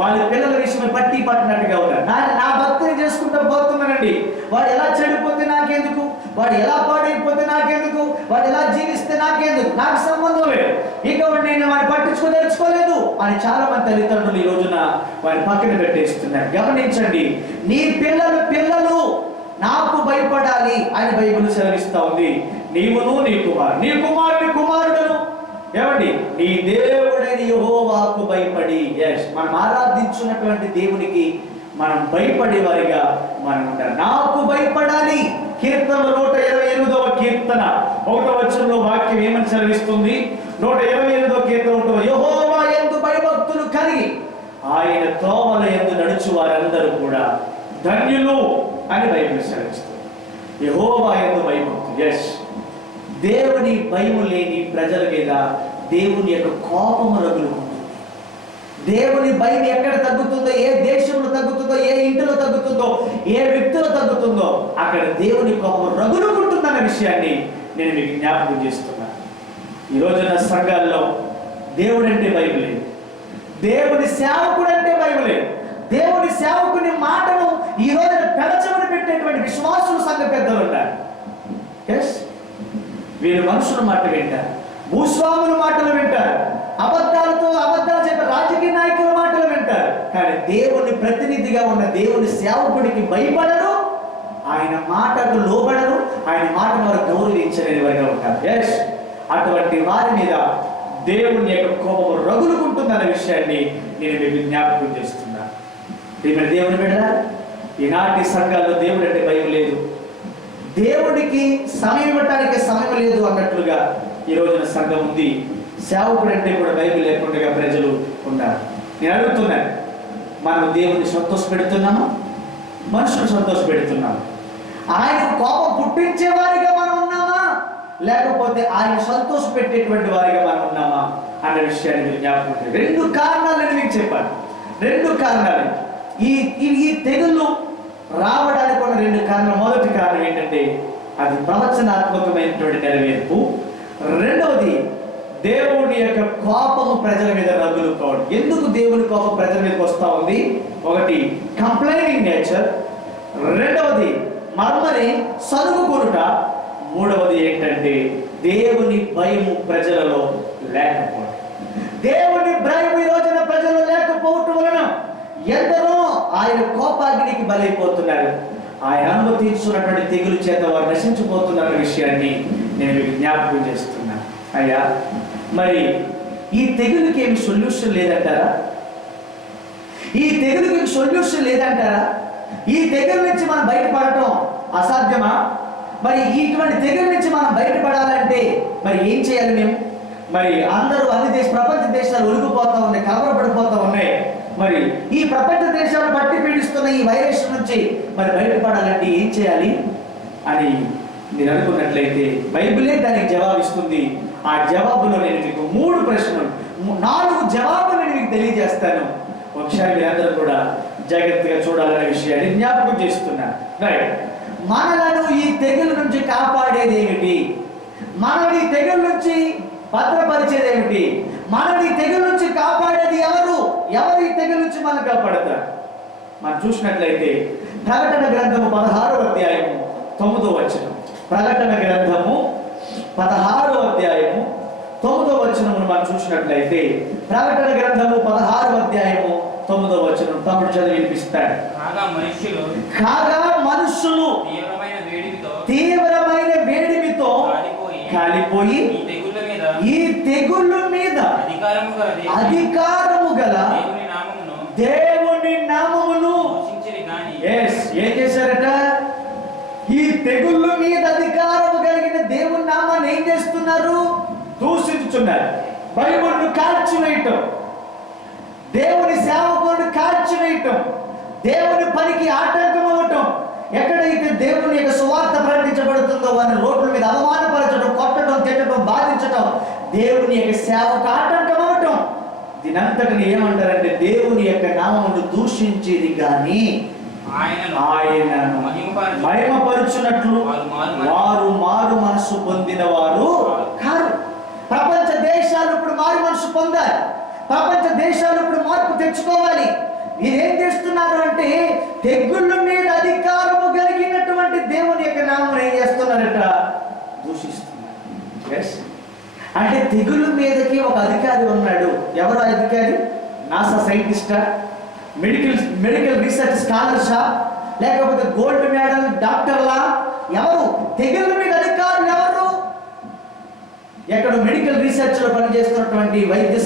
వాళ్ళ పిల్లల విషయమే పట్టి పట్టినట్టుగా ఉన్నారు. నా భక్తిని చేసుకుంటూ పోతున్నానండి. వాడు ఎలా చెడిపోతే నాకెందుకు, వాడు ఎలా పాడైపోతే నాకెందుకు, వాడు ఎలా జీవిస్తే నాకెందుకు, నాకు సంబంధం లేదు, ఇక నేను వాడిని పట్టించుకోదలుచుకోలేదు అని చాలా మంది తల్లిదండ్రులు ఈ రోజున వాడిని పక్కన పెట్టేస్తున్నారు. గమనించండి, నీ పిల్లలు నాకు భయపడాలి అని బైబిల్ సెలవిస్తా ఉంది. నీవును నీ కుమారుడును ఏమండి నీ దేవుడైన యెహోవాకు భయపడి, మనం ఆరాధించున్నటువంటి దేవునికి మనం భయపడే వారిగా మనం ఉంటాం. నాకు భయపడాలి. కీర్తన 128వ కీర్తన 1వ వచనంలో వాక్యం ఏమని సెలవిస్తుంది? 128వ కీర్తన యెహోవా యందు భయభక్తులు కలిగి ఆయన తోవల యందు నడుచు వారందరూ కూడా ధన్యులు అని బైబిల్ సెలవిస్తుంది. యెహోవా యందు భయభక్తులు. దేవుని భయము లేని ప్రజల మీద దేవుని యొక్క కోపము రగులుకుంటుంది. దేవుని భయం ఎక్కడ తగ్గుతుందో, ఏ దేశంలో తగ్గుతుందో, ఏ ఇంటిలో తగ్గుతుందో, ఏ వ్యక్తిలో తగ్గుతుందో అక్కడ దేవుని కోపం రగులుకుంటుందన్న విషయాన్ని నేను మీకు జ్ఞాపకం చేస్తున్నాను. ఈ రోజున సంఘాల్లో దేవుడు అంటే భయం లేదు, దేవుని సేవకుడు అంటే భయం లేదు. దేవుని సేవకుని మాటను ఈ రోజున పెడచమని పెట్టేటువంటి విశ్వాసులు సంఘ పెద్దలు ఉంటారు. వీరు మనుషుల మాట వింటారు, భూస్వాముల మాటలు వింటారు, అబద్ధాలు చెప్పే రాజకీయ నాయకుల మాటలు వింటారు. కానీ దేవుని ప్రతినిధిగా ఉన్న దేవుని సేవకుడికి భయపడరు, ఆయన మాటకు లోబడరు, ఆయన మాటను వారు గౌరవించలేని వారిగా ఉంటారు. అటువంటి వారి మీద దేవుని యొక్క కోపం రగులుకుంటుందన్న విషయాన్ని నేను మీకు జ్ఞాపకం చేస్తున్నాను. దేవుని బిడ్డలారా, ఈనాటి సంఘాల్లో దేవుడు అంటే భయం లేదు, దేవుడికి సమయం ఇవ్వటానికి సమయం లేదు అన్నట్లుగా ఈ రోజున సంఘం ఉంది. సేవకుడు అంటే కూడా భయం లేకుండా ప్రజలు ఉన్నారు. నేను అడుగుతున్నాను, మనం దేవుని సంతోష పెడుతున్నామా, మనుషులు సంతోష పెడుతున్నామా? ఆయన కోపం పుట్టించే వారిగా మనం ఉన్నామా, లేకపోతే ఆయన సంతోష పెట్టేటువంటి వారిగా మనం ఉన్నామా అన్న విషయాన్ని మీరు జ్ఞాపకం. 2 కారణాలని మీకు చెప్పాను. 2 కారణాలు ఈ తెగుళ్ళు రావడానికి ఉన్న 2 కారణాలు. మొదటి కారణం ఏంటంటే అది ప్రవచనాత్మకమైనటువంటి నెరవేర్పు. రెండవది దేవుని యొక్క కోపము ప్రజల మీద రగులుకోవడం. ఎందుకు దేవుని కోపం ప్రజల మీదకి వస్తూ ఉంది? ఒకటి కంప్లైనింగ్ నేచర్, రెండవది మర్మని సనుగుకొనుట, మూడవది ఏంటంటే దేవుని భయము ప్రజలలో లేకపోవడం. దేవుని భయం ఈ రోజున ప్రజలు లేకపోవటం వలన ఎందరో ఆయన కోపాగ్నికి బలైపోతున్నారు. ఆయన అనుమతించున్నటువంటి తెగులు చేత వారు నశించిపోతున్న విషయాన్ని నేను మీకు జ్ఞాపకం చేస్తున్నాను. అయ్యా, మరి ఈ తెగులుకి ఏమి సొల్యూషన్ లేదంటారా? ఈ తెగులుకి సొల్యూషన్ లేదంటారా? ఈ తెగుల నుంచి మనం బయటపడటం అసాధ్యమా? మరి ఇటువంటి తెగుల నుంచి మనం బయటపడాలంటే మరి ఏం చేయాలి మేము? మరి అందరూ ప్రపంచ దేశాలు ఒలిగిపోతా ఉన్నాయి, కలవరపడిపోతా ఉన్నాయి. మరి ఈ ప్రపంచ దేశాలు బట్టి పీడిస్తున్న ఈ వైరస్ నుంచి మరి బయటపడాలంటే ఏం చేయాలి అని మీరు అనుకున్నట్లయితే బైబిలే దానికి జవాబిస్తుంది. ఆ జవాబులో నేను మీకు 3 ప్రశ్నలు, 4 జవాబులు నేను మీకు తెలియజేస్తాను. ఒకసారి మీరందరూ కూడా జాగ్రత్తగా చూడాలనే విషయాన్ని జ్ఞాపకం చేస్తున్నాను. రైట్, మనలను ఈ తెగుల నుంచి కాపాడేది ఏమిటి? మనని తెగుల నుంచి భద్రపరిచేది ఏమిటి? మనని తెగుల నుంచి కాపాడేది ఎవరు? ఎవరు ఈ తెగుల నుంచి మనం కాపాడతారు? మనం చూసినట్లయితే ప్రకటన గ్రంథము 16వ అధ్యాయము 9వ వచనం. ప్రకటన గ్రంథము 16వ అధ్యాయము 9వ వచనమును మనం చూసినట్లయితే ప్రకటన గ్రంథము 16వ అధ్యాయము 9వ వచనం తమ్ముడు చదివి వినిపిస్తాడు. కాగా మనుషులు తీవ్రమైన వేడిమితో కాలిపోయి ఈ తెగుళ్ళ మీద అధికారము గల దేవుని నామమును దేవుని నామమును దూషించిరి గాని ఏం చేశారట? ఈ తెగుళ్ళ మీద అధికారం కలిగిన దేవుని నామాన్ని ఏం చేస్తున్నారు? దూషించుతున్నారు. బైబిల్ను కాల్చివేయటం, దేవుని సేవకులను కాల్చివేయటం, దేవుని పనికి ఆటంకం అవ్వటం. ఎక్కడైతే దేవుని యొక్క సువార్త ప్రకటించబడుతుందో వారిని రోడ్ల మీద అవమానపరచడం, కొట్టడం, తిట్టడం, బాధించడం, దేవుని యొక్క సేవకు ఆటంకం అవ్వటం. దీనంతటిని ఏమంటారంటే దేవుని యొక్క నామమును దూషించేది కానీ ఆయనను మహిమపరుచున్నట్లు వారు మారు మనసు పొందిన వారు కాదు. ప్రపంచ దేశాలు ఇప్పుడు మారు మనసు పొందాలి. ప్రపంచ దేశాలు ఇప్పుడు మార్పు తెచ్చుకోవాలి. మీరేం చేస్తున్నారు అంటే తెగుళ్ళ మీద అధికారము కలిగినటువంటి దేవుని యొక్క నామం ఏం చేస్తున్నారట? దూషిస్తున్నారు. అంటే తెగుళ్ళ మీదకి ఒక అధికారి ఉన్నాడు. ఎవరు అధికారి? నాసా సైంటిస్టా, మెడికల్ రీసెర్చ్ స్కాలర్సా, లేకపోతే గోల్డ్ మెడల్ డాక్టర్లా? ఎవరు తెగుళ్ళ మీద అధికారులు? ఎవరు? ఎక్కడ మెడికల్ రీసెర్చ్ లో పనిచేస్తున్నటువంటి వైద్య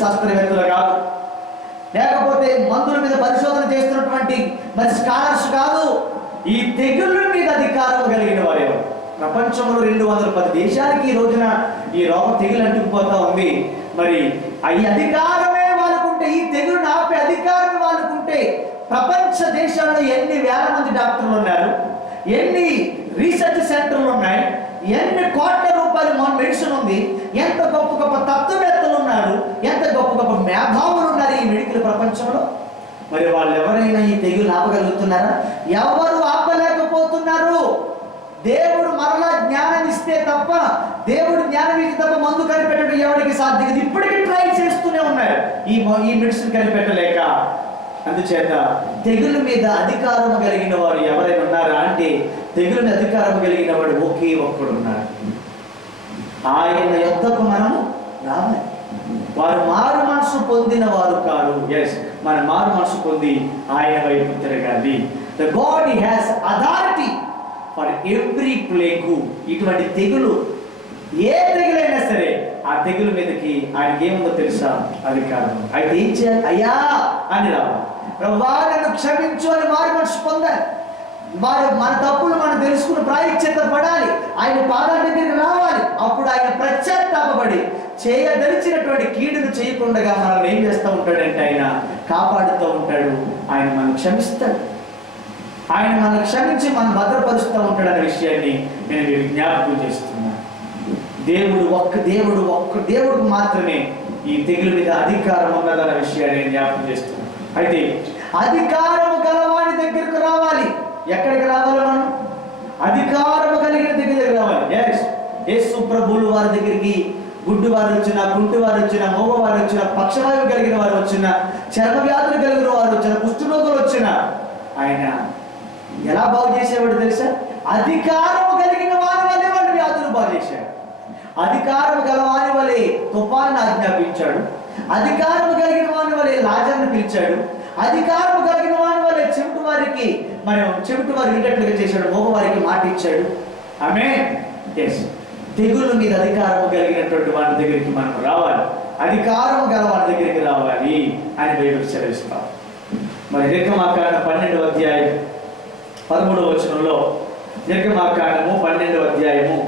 శాస్త్రవేత్తలు కాదు, లేకపోతే మందుల మీద పరిశోధన చేస్తున్నటువంటి మరి స్కాలర్స్ కాదు. ఈ తెగుళ్ళ మీద అధికారం కలిగిన వారు ఎవరు? ప్రపంచంలో 210 దేశాలకి ఈ రోజున ఈ రోగం తెగులు అంటుకుపోతా ఉంది. మరి ఈ అధికారమే వాళ్ళకుంటే, ఈ తెగులు ఆపే అధికారం వాళ్ళకుంటే, ప్రపంచ దేశాల్లో ఎన్ని వేల మంది డాక్టర్లు ఉన్నారు, ఎన్ని రీసెర్చ్ సెంటర్లు ఉన్నాయి, ఎన్ని కోట్ల రూపాయలు మన మెడిసిన్ ఉంది, ఎంత గొప్ప గొప్ప తత్వవేత్తలు ఉన్నారు, ఎంత గొప్ప గొప్ప మేధావులు ఉన్నారు ఈ మెడికల్ ప్రపంచంలో. మరి వాళ్ళు ఎవరైనా ఈ తెగులు ఆపగలుగుతున్నారా? ఎవరు ఆపలేకపోతున్నారు. దేవుడు మరలా జ్ఞానం ఇస్తే తప్ప, దేవుడు జ్ఞానం ఇస్తే తప్ప మందు కనిపెట్టడం ఎవరికి సాధ్యం కాదు. ఇప్పటికీ ట్రై చేస్తూనే ఉన్నారు ఈ మెడిసిన్ కనిపెట్టలేక. అందుచేత తెగుల మీద అధికారం కలిగిన వారు ఎవరైనా ఉన్నారా అంటే తెగుల మీద అధికారం కలిగిన వాడు ఒకే ఒక్కడు ఉన్నాడు. ఆయన యొద్దకు మనము రావాలి. వారు మారు మనసు పొందిన వారు కాదు. మన మారు మనసు పొంది ఆయన వైపు తిరగాలి. The God has authority for every plague. ఇటువంటి తెగులు, ఏ తెగులైనా సరే ఆ తెగులు మీదకి ఆయనకి ఏముందో తెలుసా? అధికారం. అయితే ఏం చేయాలి? అయ్యా అని రావాలి. ప్రభువా నన్ను క్షమించు అని మారు మనసు పొందాలి. మన తప్పులు మనం తెలుసుకుని ప్రాయశ్చిత్త పడాలి. ఆయన పాదాల దగ్గరికి రావాలి. అప్పుడు ఆయన పశ్చాత్తాపపడి చేయదలిచినటువంటి కీడును చేయకుండా మనల్ని ఏం చేస్తూ ఉంటాడంటే ఆయన కాపాడుతూ ఉంటాడు. ఆయన మనం క్షమిస్తాడు. ఆయన మనల్ని క్షమించి మనం భద్రపరుస్తూ ఉంటాడు అనే విషయాన్ని నేను మీకు జ్ఞాపకం చేస్తున్నాను. దేవుడు మాత్రమే ఈ తెగులు మీద అధికారం ఉన్నదన్న విషయాన్ని నేను జ్ఞాపకం చేస్తున్నాను. అయితే అధికారము గలవాని దగ్గరకు రావాలి. ఎక్కడికి రావాలి? మనం అధికారము కలిగిన దగ్గరికి రావాలి. యేసు ప్రభువులు వారి దగ్గరికి గుడ్డి వారు వచ్చిన, కుంటి వారు వచ్చిన, మోగ వారు వచ్చిన, పక్షవాయువు కలిగిన వారు వచ్చిన, చర్మ వ్యాధులు కలిగిన వారు వచ్చిన, కుష్ఠరోగులు వచ్చిన ఆయన ఎలా బాగు చేసేవాడు తెలుసా? అధికారము కలిగిన వారి వల్లే వాళ్ళు వ్యాధులు బాగు చేశాడు. అధికారము గలవాని వలె తుఫాన్ని ఆజ్ఞాపించాడు. అధికారము కలిగిన వాని వలె లాజర్ను పిలిచాడు. అధికారము కలిగిన వాని వలె చెవిటి వారు వినేటట్లుగా చేశాడు. మోగవారికి మాట ఇచ్చాడు. ఆమేన్. తెగుళ్ళ మీద అధికారము కలిగినటువంటి వారి దగ్గరికి మనం రావాలి. అధికారము గల వారి దగ్గరికి రావాలి అని బైబిల్ సెలవిస్తాం. మరి నిర్గమాకాండం 12వ అధ్యాయం 13వ వచనంలో, నిర్గమాకాండము 12వ అధ్యాయము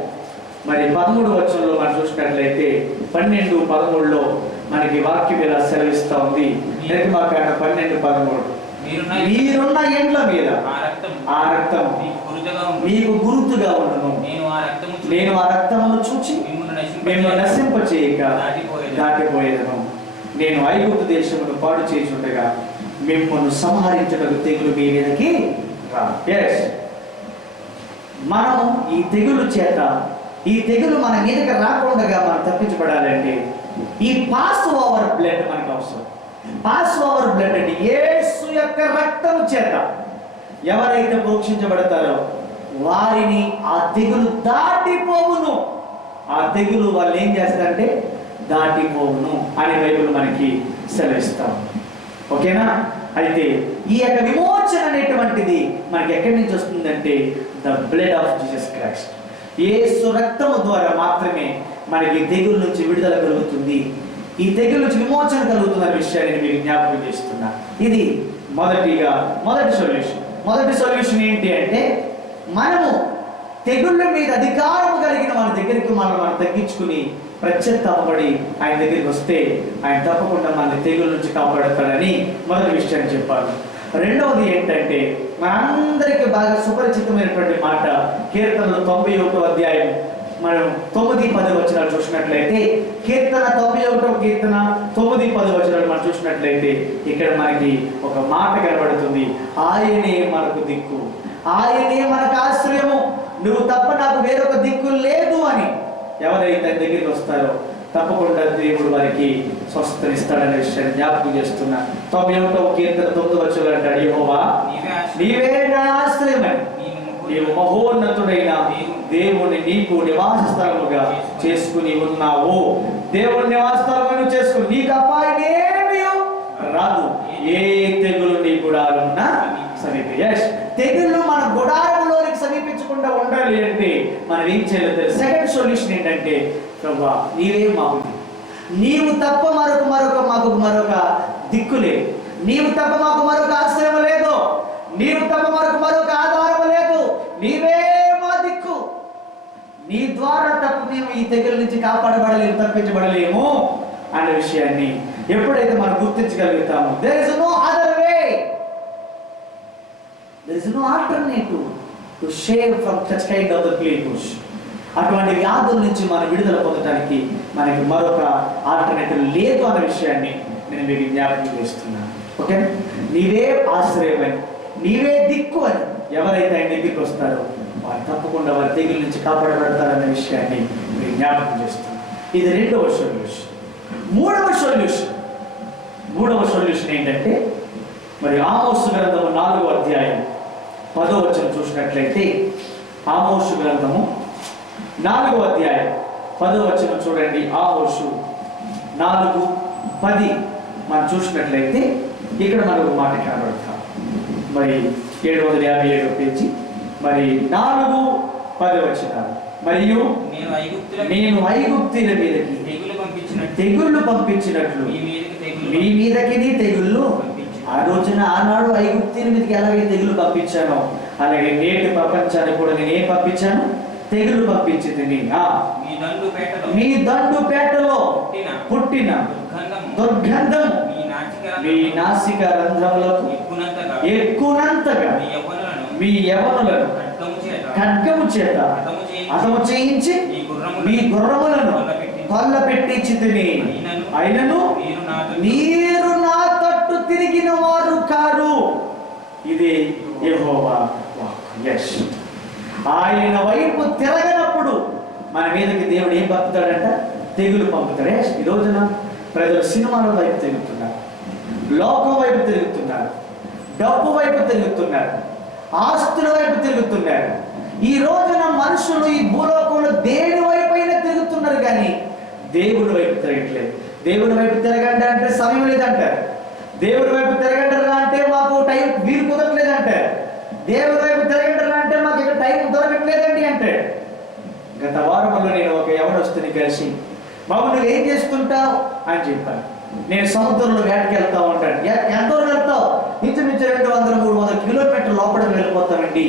మరి 13వ వచనంలో మనం చూసినట్లయితే 12:13లో మనకి వాక్యం ఇలా సెలవిస్తా ఉంది. నిర్గమాకాండం 12:13, మీరున్న ఎండ్ల మీద ఆ రక్తం మీకు గుర్తుగా ఉండును. నేను ఆ రక్తమును చూచి మిమ్మల్ని నశింప చేయక దాటిపోయేదను. నేను ఐగుప్తు దేశమును పాడు చేయుచుండగా మిమ్మల్ని సంహరించుటకు తెగులు మీ మీదకి రా. మనం ఈ తెగులు చేత, ఈ తెగులు మన మీదకి రాకుండా మనం తప్పించబడాలంటే ఈ పాస్ ఓవర్ బ్లడ్ మనకు అవసరం. పాస్ ఓవర్ బ్లడ్ అంటే యేసు యొక్క రక్తము చేత ఎవరైతే మోక్షించబడతారో వారిని ఆ తెగులు దాటిపోవును. ఆ తెగులు వాళ్ళు ఏం చేస్తారంటే దాటిపోవును అని బైబిల్ మనకి సెలవిస్తాం. ఓకేనా? అయితే ఈ యొక్క విమోచన అనేటువంటిది మనకి ఎక్కడి నుంచి వస్తుందంటే the blood of Jesus Christ. యేసు రక్తము ద్వారా మాత్రమే మనకి తెగుల నుంచి విడుదల కలుగుతుంది. ఈ తెగులు నుంచి విమోచన కలుగుతున్న విషయాన్ని మీకు జ్ఞాపకం చేస్తున్నా. ఇది మొదటి సొల్యూషన్ ఏంటి అంటే, మనము తెగుళ్ళ మీద అధికారం కలిగిన మన దగ్గరికి మనం తగ్గించుకుని ప్రత్యర్థపడి ఆయన దగ్గరికి వస్తే ఆయన తప్పకుండా మన తెగుల నుంచి కాపాడతాడని మొదటి విషయాన్ని చెప్పాలి. రెండవది ఏంటంటే, మనందరికీ బాగా సుపరిచితమైనటువంటి మాట, కీర్తనలు 91వ అధ్యాయం మనం 9-10 వచనాలు చూసినట్లయితే, కీర్తన 91వ కీర్తన 9-10 వచనాలు మనం చూసినట్లయితే ఇక్కడ మనకి ఒక మాట కనబడుతుంది. ఆయనే మనకు దిక్కు, ఆయనే మనకు ఆశ్రయము, నువ్వు తప్ప నాకు వేరొక దిక్కు లేదు అని ఎవరైతే దగ్గరికి వస్తారో తప్పకుండా దేవుడు వారికి స్వస్థనిస్తాడనే విషయాన్ని జ్ఞాపకం చేస్తున్నా. 91వ కీర్తన 9వ వచనం అంటాడు, యెహోవా నీవే నా ఆశ్రయమని, నీవు మహోన్నతుడైన దేవుని నీకు నివాస స్థలముగా చేసుకుని ఉన్నావు. దేవుని నివాస స్థలమును చేసుకుని నీకు అపాయమేమీ రాదు, ఏ తెగులు నీ గుడారమున సమీపి. తెగుళ్ళు మన గుడారంలోనికి సమీపించకుండా ఉండాలి అంటే మనం ఏం చేయలేదు. సెకండ్ సొల్యూషన్ ఏంటంటే, ప్రభువా నీవే మాకు, నీవు తప్ప మాకు మరొక దిక్కు లేదు, నీవు తప్ప మాకు మరొక ఆశ్రయం లేదు, నీవు తప్ప మరొక ఆధారం లేదు, నీవే మా దిక్కు, నీ ద్వారా తప్ప మేము ఈ తెగుల నుంచి కాపాడబడలేము, తప్పించబడలేము అనే విషయాన్ని ఎప్పుడైతే మనం గుర్తించగలుగుతామో, there is no other way, there is no alternative to save from such kind of the plague. అటువంటి వ్యాధుల నుంచి మనం విడుదల పొందడానికి మనకి మరొక ఆల్టర్నేటివ్ లేదు అనే విషయాన్ని నేను మీకు జ్ఞాపకం చేస్తున్నాను. ఓకే, నీవే ఆశ్రయమని, నీవే దిక్కు అని ఎవరైతే ఆయన దగ్గరికి వస్తారో వారు తప్పకుండా వారి తెగుల నుంచి కాపాడబడతారనే విషయాన్ని మీకు జ్ఞాపకం చేస్తున్నాను. ఇది రెండవ సొల్యూషన్. మూడవ సొల్యూషన్ ఏంటంటే, మరి ఆమోసు గ్రంథము 4వ అధ్యాయం 10వ వచనం చూసినట్లయితే, ఆమోసు గ్రంథము 4వ అధ్యాయం 10వ వచనం చూడండి. ఆమోసు 4:10 మనం చూసినట్లయితే ఇక్కడ మనకు మాట కనబడతాం. మరి 757 పేజీ, మరి 4:10 వచనాలు, మరియు నేను ఐగుప్తీల మీదకి తెగుళ్ళు పంపించినట్లు మీ మీదకి తెగుళ్ళు, ఆ రోజున ఆనాడు ఐగుప్తీల మీదకి ఎలాగే తెగులు పంపించానో అలాగే నేటి ప్రపంచానికి కూడా నేను ఏం పంపించాను, తెగులు పంపించింది. మీ దండుపేటలో పుట్టిన దుర్గంధం మీ నాసిక రంధ్రములకు ఎక్కునంతగా మీ యవ్వనులను ఖడ్గము చేత హతము చేయించి మీ గుర్రములను కొల్ల పెట్టించితిని, అయినను మీరు నా తట్టు తిరిగిన వారు కారు. ఇదే యెహోవా వాక్కు. ఆయన వైపు తిరగనప్పుడు మన మీదకి దేవుడు ఏం పంపుతాడంట, తెగులు పంపుతాడే. ఈ రోజున ప్రజలు సినిమాల వైపు తిరుగుతున్నారు, లోకం వైపు తిరుగుతున్నారు, డబ్బు వైపు తిరుగుతున్నారు, ఆస్తుల వైపు తిరుగుతున్నారు. ఈ రోజున మనుషులు ఈ భూలోకంలో దేని వైపు అయినా తిరుగుతున్నారు కానీ దేవుడి వైపు తిరగట్లేదు. దేవుడి వైపు తిరగండి అంటే సమయం లేదంటారు, దేవుడి వైపు తిరగండి అంటే మాకు టైం వీలు కుదరట్లేదంటారు, దేవుడి వైపు తిరగండి అంటే మాకు ఇక్కడ టైం దొరకట్లేదండి అంటే. గత వారంలో నేను ఒక యవనస్తుని కలిసి, బాబు నువ్వు ఏం చేస్తుంటావు అని చెప్పాను. నేను సముద్రంలో వేటకి వెళ్తా ఉంటాను. ఎంతో వెళ్తావు? ఇంచుమించు 200-300 కిలోమీటర్ల లోపలికి వెళ్ళిపోతామండి.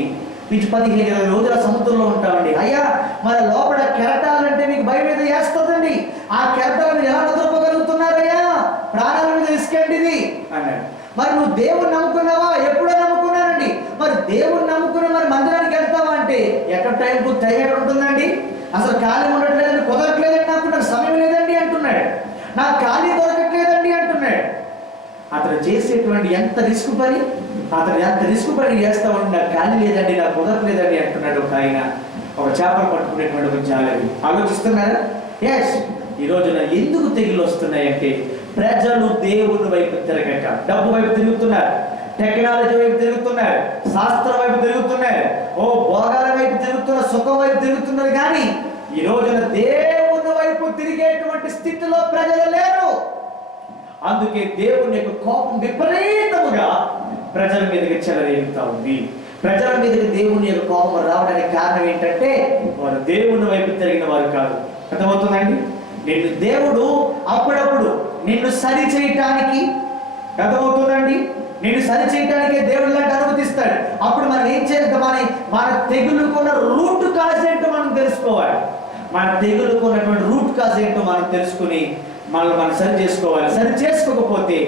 ఇంచు 15-20 రోజుల సముద్రంలో ఉంటామండి. అయ్యా మరి లోపల కెరటాలంటే మీకు భయం మీద వేస్తుందండి, ఆ కెరటాలను ఎలా నిద్రపోగలుగుతున్నారయ్యా, ప్రాణాల మీద ఇసుకండి ఇది అన్నాడు. మరి నువ్వు దేవుణ్ణి నమ్ముకున్నావా? ఎప్పుడో నమ్ముకున్నానండి. మరి దేవుణ్ణి నమ్ముకున్న మరి మందిరానికి వెళ్తావా అంటే ఎక్కడ టైం ఎక్కడ ఉంటుందండి, అసలు ఖాళీ ఉండట్లేదండి, కుదరట్లేదండి, నాకు సమయం లేదండి అంటున్నాడు, నాకు ఖాళీ దొరకట్లేదండి అంటున్నాడు. అతను చేసేటువంటి ఎంత రిస్క్ పని చేస్తామండి, నాకు ఖాళీ లేదండి, నాకు కుదరట్లేదండి అంటున్నాడు ఒక ఆయన. ఒక చేపలు పట్టుకునేటువంటి ఒక జాలరి. ఆలోచిస్తున్నారా? ఎస్, ఈ రోజున ఎందుకు తెగులు వస్తున్నాయంటే ప్రజలు దేవుని వైపు తిరగక డబ్బు వైపు తిరుగుతున్నారు, టెక్నాలజీ వైపు తిరుగుతున్నారు, శాస్త్రం వైపు తిరుగుతున్నారు, భోగాల వైపు తిరుగుతున్నారు, సుఖం వైపు తిరుగుతున్నారు. కానీ ఈ రోజున దేవుని వైపు తిరిగేటువంటి స్థితిలో ప్రజలు లేరు. అందుకే దేవుని యొక్క కోపం విపరీతముగా ప్రజల మీదకి చెలరేగుతా ఉంది. ప్రజల మీదకి దేవుని యొక్క కోపం రావడానికి కారణం ఏంటంటే వారు దేవుని వైపు తిరిగిన వారు కాదు. అర్థమవుతుందండి? నిన్ను దేవుడు అప్పుడప్పుడు నిన్ను సరి చేయటానికి, అర్థమవుతుందండి, నిన్ను సరి చేయటానికే దేవుడు లాంటి అనుమతిస్తాడు. అప్పుడు మనం ఏం చేద్దాం, మన తెగులుకున్న రూట్ కాజ్ ఏంటో మనం తెలుసుకోవాలి. మన తెగులుకున్నటువంటి రూట్ కాజ్ ఏంటో మనం తెలుసుకుని మనం సరి చేసుకోవాలి. సరి చేసుకోకపోతే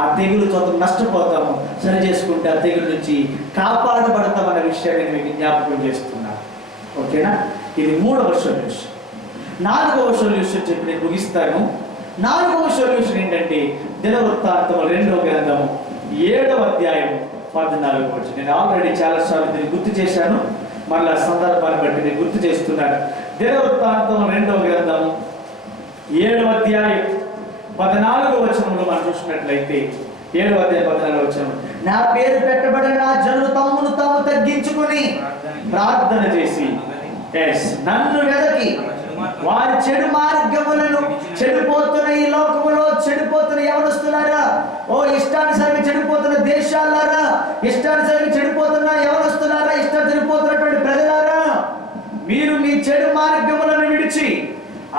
ఆ తెగులు చోట నష్టపోతాము. సరి చేసుకుంటే ఆ తెగులు నుంచి కాపాడబడతామన్న విషయాన్ని మీకు జ్ఞాపకం చేస్తున్నాను. ఓకేనా? ఇది 3వ సొల్యూషన్. 4వ సొల్యూషన్ చెప్పి నేను ముగిస్తాను. 4వ సొల్యూషన్ ఏంటంటే దినవృత్తాంతము 2వ గ్రంథము 7వ అధ్యాయం 14వ వచనం. నేను ఆల్రెడీ చాలాసార్లు దీన్ని గుర్తు చేశాను, మళ్ళా సందర్భాన్ని బట్టి నేను గుర్తు చేస్తున్నాను. దినవృత్తాంతము 2వ గ్రంథము 7వ అధ్యాయం 14వ వచనంలో మనం చూసినట్లయితే 7వ అధ్యాయం 14వ వచనం, నా పేరు పెట్టబడిన నా జనులు తమ్మును తాము తగ్గించుకొని ప్రార్థన చేసి నన్ను వెదకి వారి చెడు మార్గములను, చెడిపోతున్న ఈ లోకములో చెడిపోతున్న యవనస్తులారా, ఓ ఇష్టానుసారంగా చెడిపోతున్న దేశాలారా, ఇష్టానుసారంగా చెడిపోతున్న యవనస్తులారా, చెడిపోతున్నటువంటి ప్రజలారా, మీరు మీ చెడు మార్గములను విడిచి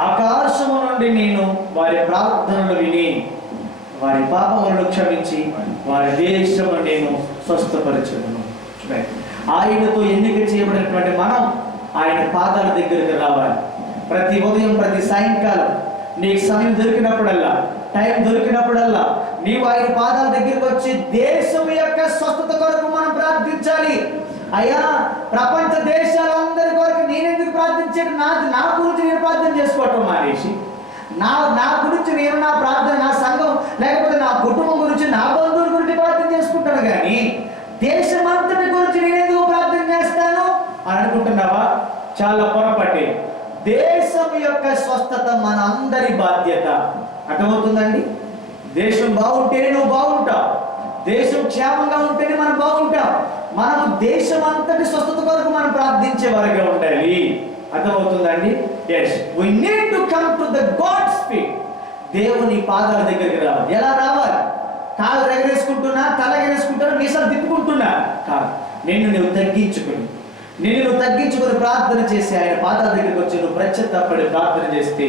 ఆకాశము నుండి నేను వారి ప్రార్థనలు విని వారి పాపములను క్షమించి వారి దేశము నేను స్వస్థపరచును. ఆయనతో ఎన్నిక చేయబడినటువంటి మనం ఆయన పాదాల దగ్గరికి రావాలి. ప్రతి ఉదయం, ప్రతి సాయంకాలం నీకు సమయం దొరికినప్పుడల్లా, టైం దొరికినప్పుడల్లా నీవు ఆయన పాదాల దగ్గరికి వచ్చి దేశం యొక్క స్వస్థత కొరకు మనం ప్రార్థించాలి. అయ్యా, ప్రపంచ దేశాలందరి కొరకు నేనెందుకు ప్రార్థించాను? నా గురించి నేను ప్రార్థన చేసుకోవటం మానేసి నా గురించి నేను, నా ప్రార్థన, నా సంఘం లేకపోతే నా కుటుంబం గురించి, నా బంధువుల గురించి ప్రార్థన చేసుకుంటాను, కానీ దేశమంతటి గురించి నేనెందుకు ప్రార్థన చేస్తాను అని అనుకుంటున్నావా? చాలా పొరపాటే. దేశం యొక్క స్వస్థత మన అందరి బాధ్యత. అర్థమవుతుందండి? దేశం బాగుంటేనే నువ్వు బాగుంటావు, దేశం క్షేమంగా ఉంటేనే మనం బాగుంటాం. మనం దేశం అంతటి స్వస్థత కొరకు మనం ప్రార్థించే వారిగా ఉండాలి. అర్థమవుతుందండి? Yes, we need to come to the God's feet. దేవుని పాదాల దగ్గరికి రావాలి. ఎలా రావాలి? కాలు ఎగరేసుకుంటున్నా, తల ఎగరేసుకుంటున్నా, మీసాలు తిప్పుకుంటున్నా కాదు. నువ్వు తగ్గించుకొని ప్రార్థన చేసి ఆయన పాదాల దగ్గరికి వచ్చి నువ్వు ప్రత్యర్థపడి ప్రార్థన చేస్తే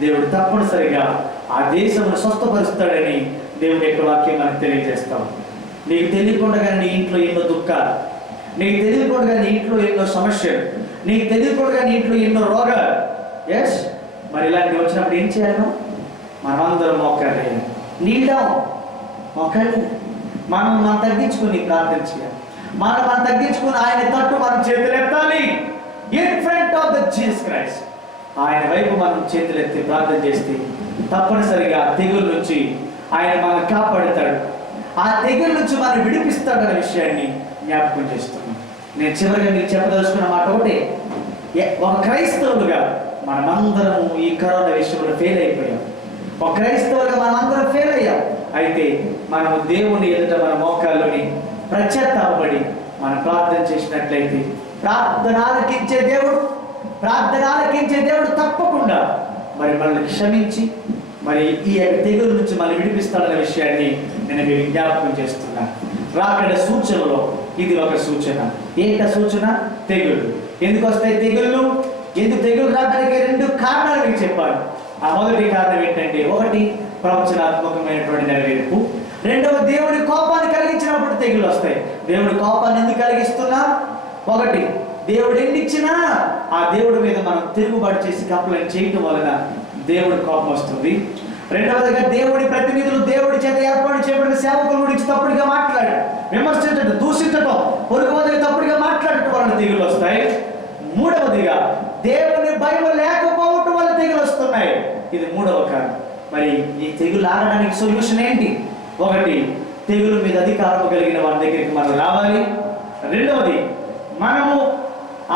దేవుడు తప్పనిసరిగా ఆ దేశమును స్వస్థపరుస్తాడని దేవుడి యొక్క వాక్యం మనకు తెలియజేస్తాం. నీకు తెలియకుండా నీ ఇంట్లో ఎన్నో దుఃఖాలు, నీకు తెలియకుండా నీ ఇంట్లో ఎన్నో సమస్యలు, నీకు తెలియకుండా నీ ఇంట్లో ఎన్నో రోగాలు. ఎస్, మరి ఇలాంటివి వచ్చినప్పుడు ఏం చేయాలి? మనమందరం మోకాలి, నీళ్ళం మోకాలి. మనం తగ్గించుకొని ప్రార్థన చేయాలి. మనం తగ్గించుకొని ఆయన తట్టు మనం చేతులు ఎత్తాలి. In front of the Jesus Christ ఆయన వైపు మనం చేతులు ఎత్తి ప్రార్థన చేస్తే తప్పనిసరిగా తెగుల నుంచి ఆయన మనల్ని కాపాడుతాడు. ఆ తెగుల నుంచి మనం విడిపిస్తాడన్న విషయాన్ని జ్ఞాపకం చేస్తున్నాం. నేను చివరిగా మీకు చెప్పదలుచుకున్న మాట ఒకటే, ఒక క్రైస్తవులుగా మనమందరం ఈ కరోనా విషయంలో ఫెయిల్ అయిపోయాం. ఒక క్రైస్తవులుగా మనమందరం ఫెయిల్ అయ్యాం. అయితే మనము దేవుని ఎదుట మన మోకాల్లోని ప్రత్యర్థపడి మనం ప్రార్థన చేసినట్లయితే ప్రార్థన ఆలకించే దేవుడు తప్పకుండా మరి మనల్ని క్షమించి మరి ఈ తెగుల నుంచి మనం విడిపిస్తాడన్న విషయాన్ని నేను మీకు జ్ఞాపకం చేస్తున్నాను. రాకడ సూచనలో ఇది ఒక సూచన. ఏంట సూచన? తెగులు. ఎందుకు వస్తాయి తెగుళ్ళు? తెగులు రావడానికి 2 కారణాలు మీకు చెప్పాను. ఆ మొదటి కారణం ఏంటంటే, ఒకటి ప్రవచనాత్మకమైనటువంటి నెరవేర్పు, రెండవ దేవుడి కోపాన్ని కలిగించినప్పుడు తెగులు వస్తాయి. దేవుడి కోపాన్ని ఎందుకు కలిగిస్తున్నా? ఒకటి, దేవుడు ఎన్నిచ్చినా ఆ దేవుడి మీద మనం తిరుగుబాటు చేసి కంప్లైంట్ చేయటం వలన దేవుడి కోపం వస్తుంది. రెండవదిగా దేవుడి ప్రతినిధులు దేవుడి చేత ఏర్పాటు చేయబడిన సేవకుల గురించి తప్పుడుగా మాట్లాడడం, విమర్శించడం, దూషించడం, పొరుగువాదిగా తప్పుడుగా మాట్లాడటం వలన తెగులు వస్తాయి. మూడవదిగా దేవుని భయం లేకపోవటం వల్ల తెగులు వస్తున్నాయి. ఇది 3వ కారణం. మరి ఈ తెగులు ఆగడానికి సొల్యూషన్ ఏంటి? ఒకటి, తెగులు మీద అధికారం కలిగిన వారి దగ్గరికి మనం రావాలి. రెండవది, మనము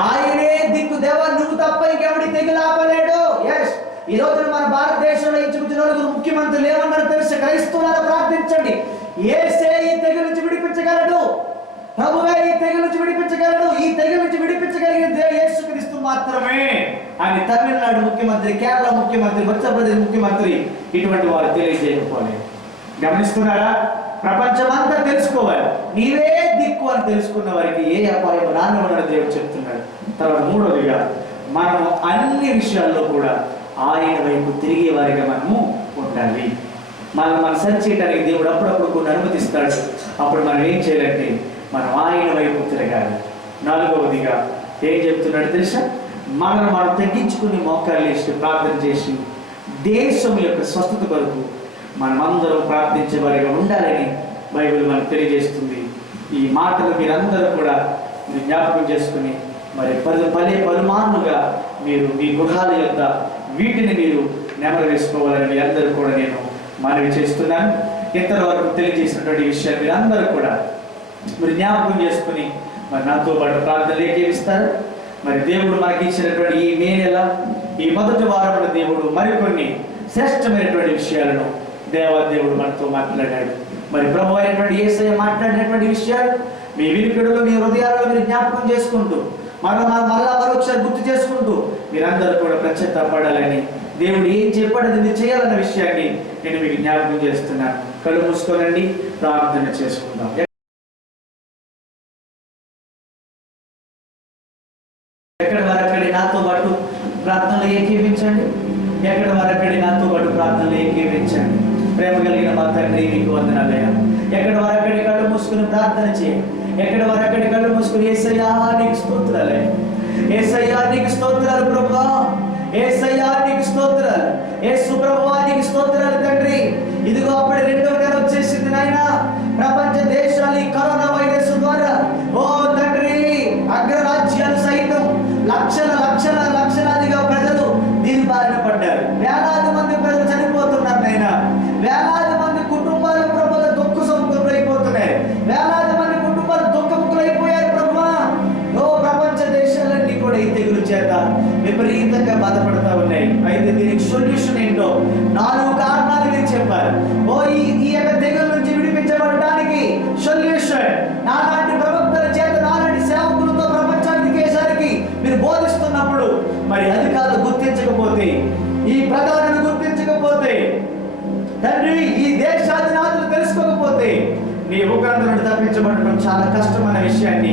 ఆయనే దిక్కు, దేవా నువ్వు తప్ప ఇంకెవడి తెగులు ఆపలేడు. ఎస్, ఈ రోజు మన భారతదేశంలో ఇంచుమించు 4 ముఖ్యమంత్రులు ఏమన్నారు తెలుసు? క్రైస్తవులారా ప్రార్థించండి, యేసే ఈ తెగులు నుంచి విడిపించగలడు, ప్రభువే ఈ తెగులు నుంచి విడిపించగలడు, ఈ తెగులు నుంచి విడిపించగలిగిన యేసుక్రీస్తు మాత్రమే అని తమిళనాడు ముఖ్యమంత్రి, కేరళ ముఖ్యమంత్రి, మధ్యప్రదేశ్ ముఖ్యమంత్రి ఇటువంటి వారు తెలియజేయకపోలేదు. గమనిస్తున్నారా? ప్రపంచమంతా తెలుసుకోవాలి, నీవే దిక్కు అని తెలుసుకున్న వారికి ఏ అపాయం రానివ్వడని దేవుడు చెప్తున్నాడు. తర్వాత 3వదిగా, మనము అన్ని విషయాల్లో కూడా ఆయన వైపు తిరిగే వారిగా మనము ఉండాలి. మనం సరి చేయడానికి దేవుడు అప్పుడప్పుడు కొన్ని అనుమతిస్తాడు. అప్పుడు మనం ఏం చేయాలంటే మనం ఆయన వైపు తిరగాలి. 4వదిగా ఏం చెప్తున్నాడు తెలుసా? మనం తగ్గించుకుని మోకాలు వేసి ప్రార్థన చేసి దేశం యొక్క స్వస్థత కొరకు మనమందరం ప్రార్థించే వారిగా ఉండాలని బైబిల్ మనకు తెలియజేస్తుంది. ఈ మాటలు మీరందరూ కూడా మీరు జ్ఞాపకం చేసుకుని మరి పలుమార్లుగా మీరు మీ గృహాల యొక్క వీటిని మీరు నెమరు వేసుకోవాలని మీ అందరూ కూడా నేను మనవి చేస్తున్నాను. ఇంతవరకు తెలియజేసినటువంటి విషయాలు మీరందరూ కూడా మీరు జ్ఞాపకం చేసుకుని మరి నాతో పాటు ప్రార్థనలు ఏకీవిస్తారు. మరి దేవుడు మనకి ఇచ్చినటువంటి ఈ మే నెల ఈ మొదటి వారంలో దేవుడు మరికొన్ని శ్రేష్టమైనటువంటి విషయాలను దేవుడు మనతో మాట్లాడాడు. మరి ప్రభు అయినటువంటి యేసయ్య మాట్లాడినటువంటి విషయాలు మీ వినికిడిలో మీ హృదయాలలో మీరు జ్ఞాపకం చేసుకుంటూ మరొకసారి గుర్తు చేసుకుంటూ మీరందరూ కూడా ప్రత్యక్షపడాలని దేవుడు ఏం చెప్పాడని మీరు చేయాలన్న విషయాన్ని నేను మీకు జ్ఞాపకం చేస్తున్నాను. కళ్ళు మూసుకోనండి, ప్రార్థన చేసుకుందాం. ఎక్కడ వారక్కడి నాతో పాటు ప్రార్థనలు ఏకీవించండి. ఎక్కడ వారక్కడి నాతో పాటు ప్రార్థనలు ఏకీవించండి. ప్రేమ కలిగిన మా తండ్రి మీకు వందనాలయ్యా. ఎక్కడ వారక్కడి కళ్ళు మూసుకుని ప్రార్థన చేయండి. ఎక్కడ వారక్కడి కళ్ళు మూసుకుని యేసయ్యా నీకు స్తోత్రాలే, యేసయ్యా నీకు స్తోత్రాలు ప్రభువా, యేసయ్యా నీకు స్తోత్రాలు, యేసు ప్రభువా నీకు స్తోత్రాలు తండ్రి. ఇదిగో అప్పుడు 2వ నెల వచ్చేసింది నాయన. ప్రపంచ దేశాలు ఈ కరోనా వైరస్ ద్వారా ఓ తండ్రి అగ్రరాజ్యాలు సైతం లక్షలాదిగా ప్రజలు దీని బారిన పడ్డారు. వేలాది మంది ప్రజలు చనిపోతున్నారు నాయన. వేలాది మంది కుటుంబాలు ప్రభుత్వ దుఃఖ సముద్రైపోతున్నాయి. వేలాది మంది కుటుంబాలు దుఃఖముఖులైపోయారు ప్రభువా. ఓ ప్రపంచ దేశాలన్నీ కూడా ఈ తెగులు చేత విపరీతంగా బాధపడతా ఉన్నాయి. అయితే దీనికి సొల్యూషన్ ఏంటో 4 కారణాలు మీరు చెప్పారు. ఓ ఈ యొక్క తెగుల నుంచి విడిపించబడడానికి సొల్యూషన్ నాలాంటి ప్రవక్తల చేత నాలాంటి సేవకులతో ప్రపంచానికి దేశానికి మీరు బోధిస్తున్నప్పుడు మరి అధికారులు గుర్తించకపోతే, ఈ ప్రధానులు గుర్తించకపోతే, తండ్రి ఈ దేశాధినాథులు తెలుసుకోకపోతే నీ ఉగ్రత నుండి తప్పించబడటం చాలా కష్టమైన విషయాన్ని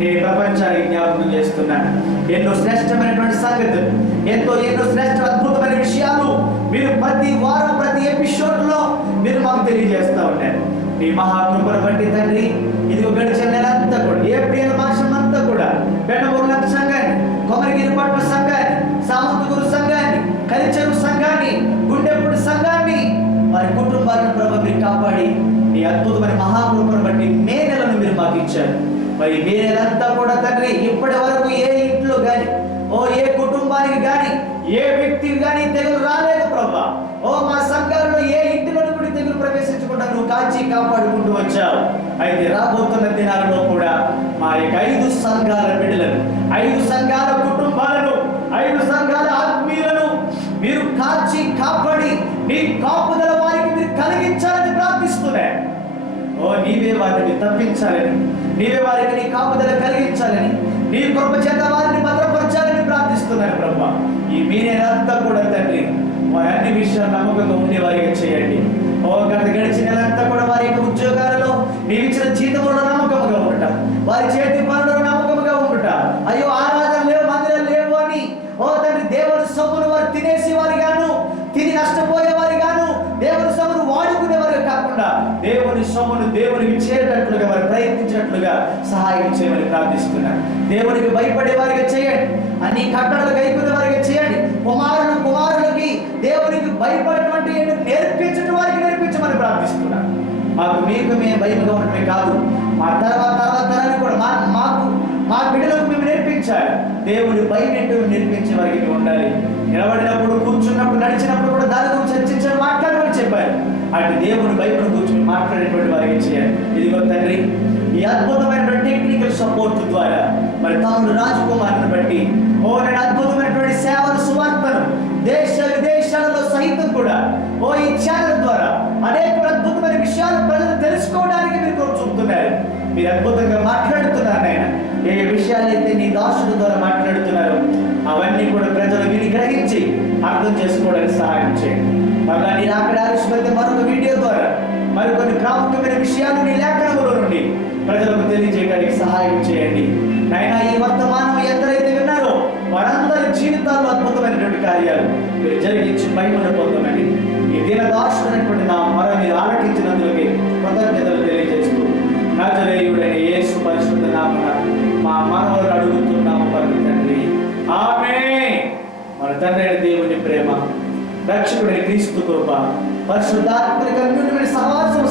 నేను ప్రపంచానికి జ్ఞాపకం చేస్తున్నాను. ఎన్నో శ్రేష్టమైనటువంటి సంగతులు, ఎన్నో శ్రేష్ట అద్భుతమైన విషయాలు మీరు ప్రతి వారం ప్రతి ఎపిసోడ్లో మీరు మాకు తెలియజేస్తూ ఉన్నారు. నీ మహాకృపను బట్టి తండ్రి ఇదిగో గడిచిన నెలంతా కూడా ఏప్రిల్ మాసం అంతా కూడా పెండమూరుల సంఘాన్ని, కొమరగిరి పట్ల సంఘాన్ని, సామంతగురు సంఘాన్ని, కలిచెరు సంఘాన్ని, గుండెప్పుడు సంఘాన్ని వారి కుటుంబాలను ప్రభు మీరు కాపాడి నీ అద్భుతమైన మహాకృపను బట్టి మే నెలను మీరు మాకు ఇచ్చారు. మరి మే నెలంతా కూడా తండ్రి ఇప్పటి వరకు ఏ ఇంట్లో కానీ ఏ కుటుంబానికి కానీ ఏ వ్యక్తికి కానీ తెగులు రాలేదు ప్రభా. మా సంఘాలలో ఏ ఇంటిలో కూడా తెగులు ప్రవేశించకుండా నువ్వు కాచి కాపాడుకుంటూ వచ్చావు. అయితే రాబోతున్న దినాలలో కూడా మా యొక్క 5 సంఘాల బిడ్డలను, 5 సంఘాల కుటుంబాలను, 5 సంఘాల ఆత్మీయులను మీరు కాచి కాపాడి నీ కాపుదల వారికి మీరు కలిగించాలని ప్రార్థిస్తున్నాను. నీవే వారిని తప్పించాలని, నీవే వారికి నీ కాపుదల కలిగించాలని, నీ కృప చేత వారిని భద్రపరచాలని ప్రార్థిస్తున్నాను ప్రభా. ఈ మీనంతా కూడా తండ్రి వారి అన్ని విషయాలు నమ్మకంగా ఉండేవారిగా చేయండి. గత గడిచిన నెలంతా కూడా వారి యొక్క ఉద్యోగాలలో నీవు ఇచ్చిన జీతములో నమ్మకంగా ఉండట, వారి చేతి పనులలో నమ్మకంగా ఉండట. అయ్యో ఆరాధన లేవు, మందిరాలు లేవు అని తండ్రి దేవుని సొమ్మును వారు తినేసేవారు గాను, తిని నష్టపోయేవారు గాను, దేవుని సొమ్మును వాడుకునేవారు కాకుండా దేవుని సొమ్మును దేవునికి చేరేటట్లుగా వారు ప్రయత్నించినట్లుగా సహాయం చేయమని ప్రార్థిస్తున్నారు. దేవునికి భయపడే వారిగా చేయండి, అన్ని కట్టడలు గైకునే వారిగా చేయండి. కుమారులకి దేవునికి భయపడేటువంటి నేర్పించడం వారికి నేర్పించమని ప్రార్థిస్తున్నారు. మాకు మేము భయంగా ఉండటమే కాదు, మా తర్వాత తరాన్ని కూడా మా బిడ్డలకు మేము నేర్పించాలి. దేవుని భయం ఏంటో నేర్పించే వారికి ఉండాలి. నిలబడినప్పుడు, కూర్చున్నప్పుడు, నడిచినప్పుడు కూడా దాని గురించి చర్చించడం, మాట్లాడమని చెప్పారు. అటు దేవుని బైబిల్ కూర్చొని మాట్లాడేటువంటి వారికి చేయాలి. ఇదిగో తండ్రి ఈ అద్భుతమైనటువంటి టెక్నికల్ సపోర్ట్ ద్వారా మరి తమ్ముడు రాజకుమార్ని బట్టి నేను అద్భుతమైనటువంటి సేవల సువార్తను దేశ విదేశాలలో సహితం కూడా ఈ ఛానల్ ద్వారా అనేక అద్భుతమైన విషయాలు ప్రజలు తెలుసుకోవడానికి మీరు కూడా చూపుతున్నారు. మీరు అద్భుతంగా మాట్లాడుతున్నారు ఆయన. ఏ విషయాలైతే నీ దాసుల ద్వారా మాట్లాడుతున్నారు అవన్నీ కూడా ప్రజలు విని గ్రహించి అర్థం చేసుకోవడానికి సహాయం చేయండి. మళ్ళీ నేను అక్కడ ఆవిష్కరిస్తే మరొక వీడియో ద్వారా మరికొన్ని ప్రాముఖ్యమైన విషయాలు నీ లేఖనముల నుండి ప్రజలకు తెలియజేయడానికి సహాయం చేయండి. అయినా ఈ వర్తమానం ఎందరైతే విన్నారో వారందరి జీవితాల్లో అద్భుతమైనటువంటి కార్యాలు మీరు జరిగించి మహిమను పొందమని ఈ దీనదాసుడైనటువంటి నా మొర మీరు ఆలకించినందుకే కృతజ్ఞతలు తెలియజేస్తూ నజరేయుడైన యేసు పరిశుద్ధ నామమున మా మనవలు అడుగుతున్నాము పరమ తండ్రి, ఆమేన్. మన తండ్రి అయిన దేవుని ప్రేమ, రక్షకుడైన క్రీస్తు కృప, పరిశుద్ధాత్మని కన్నుని సహవాసం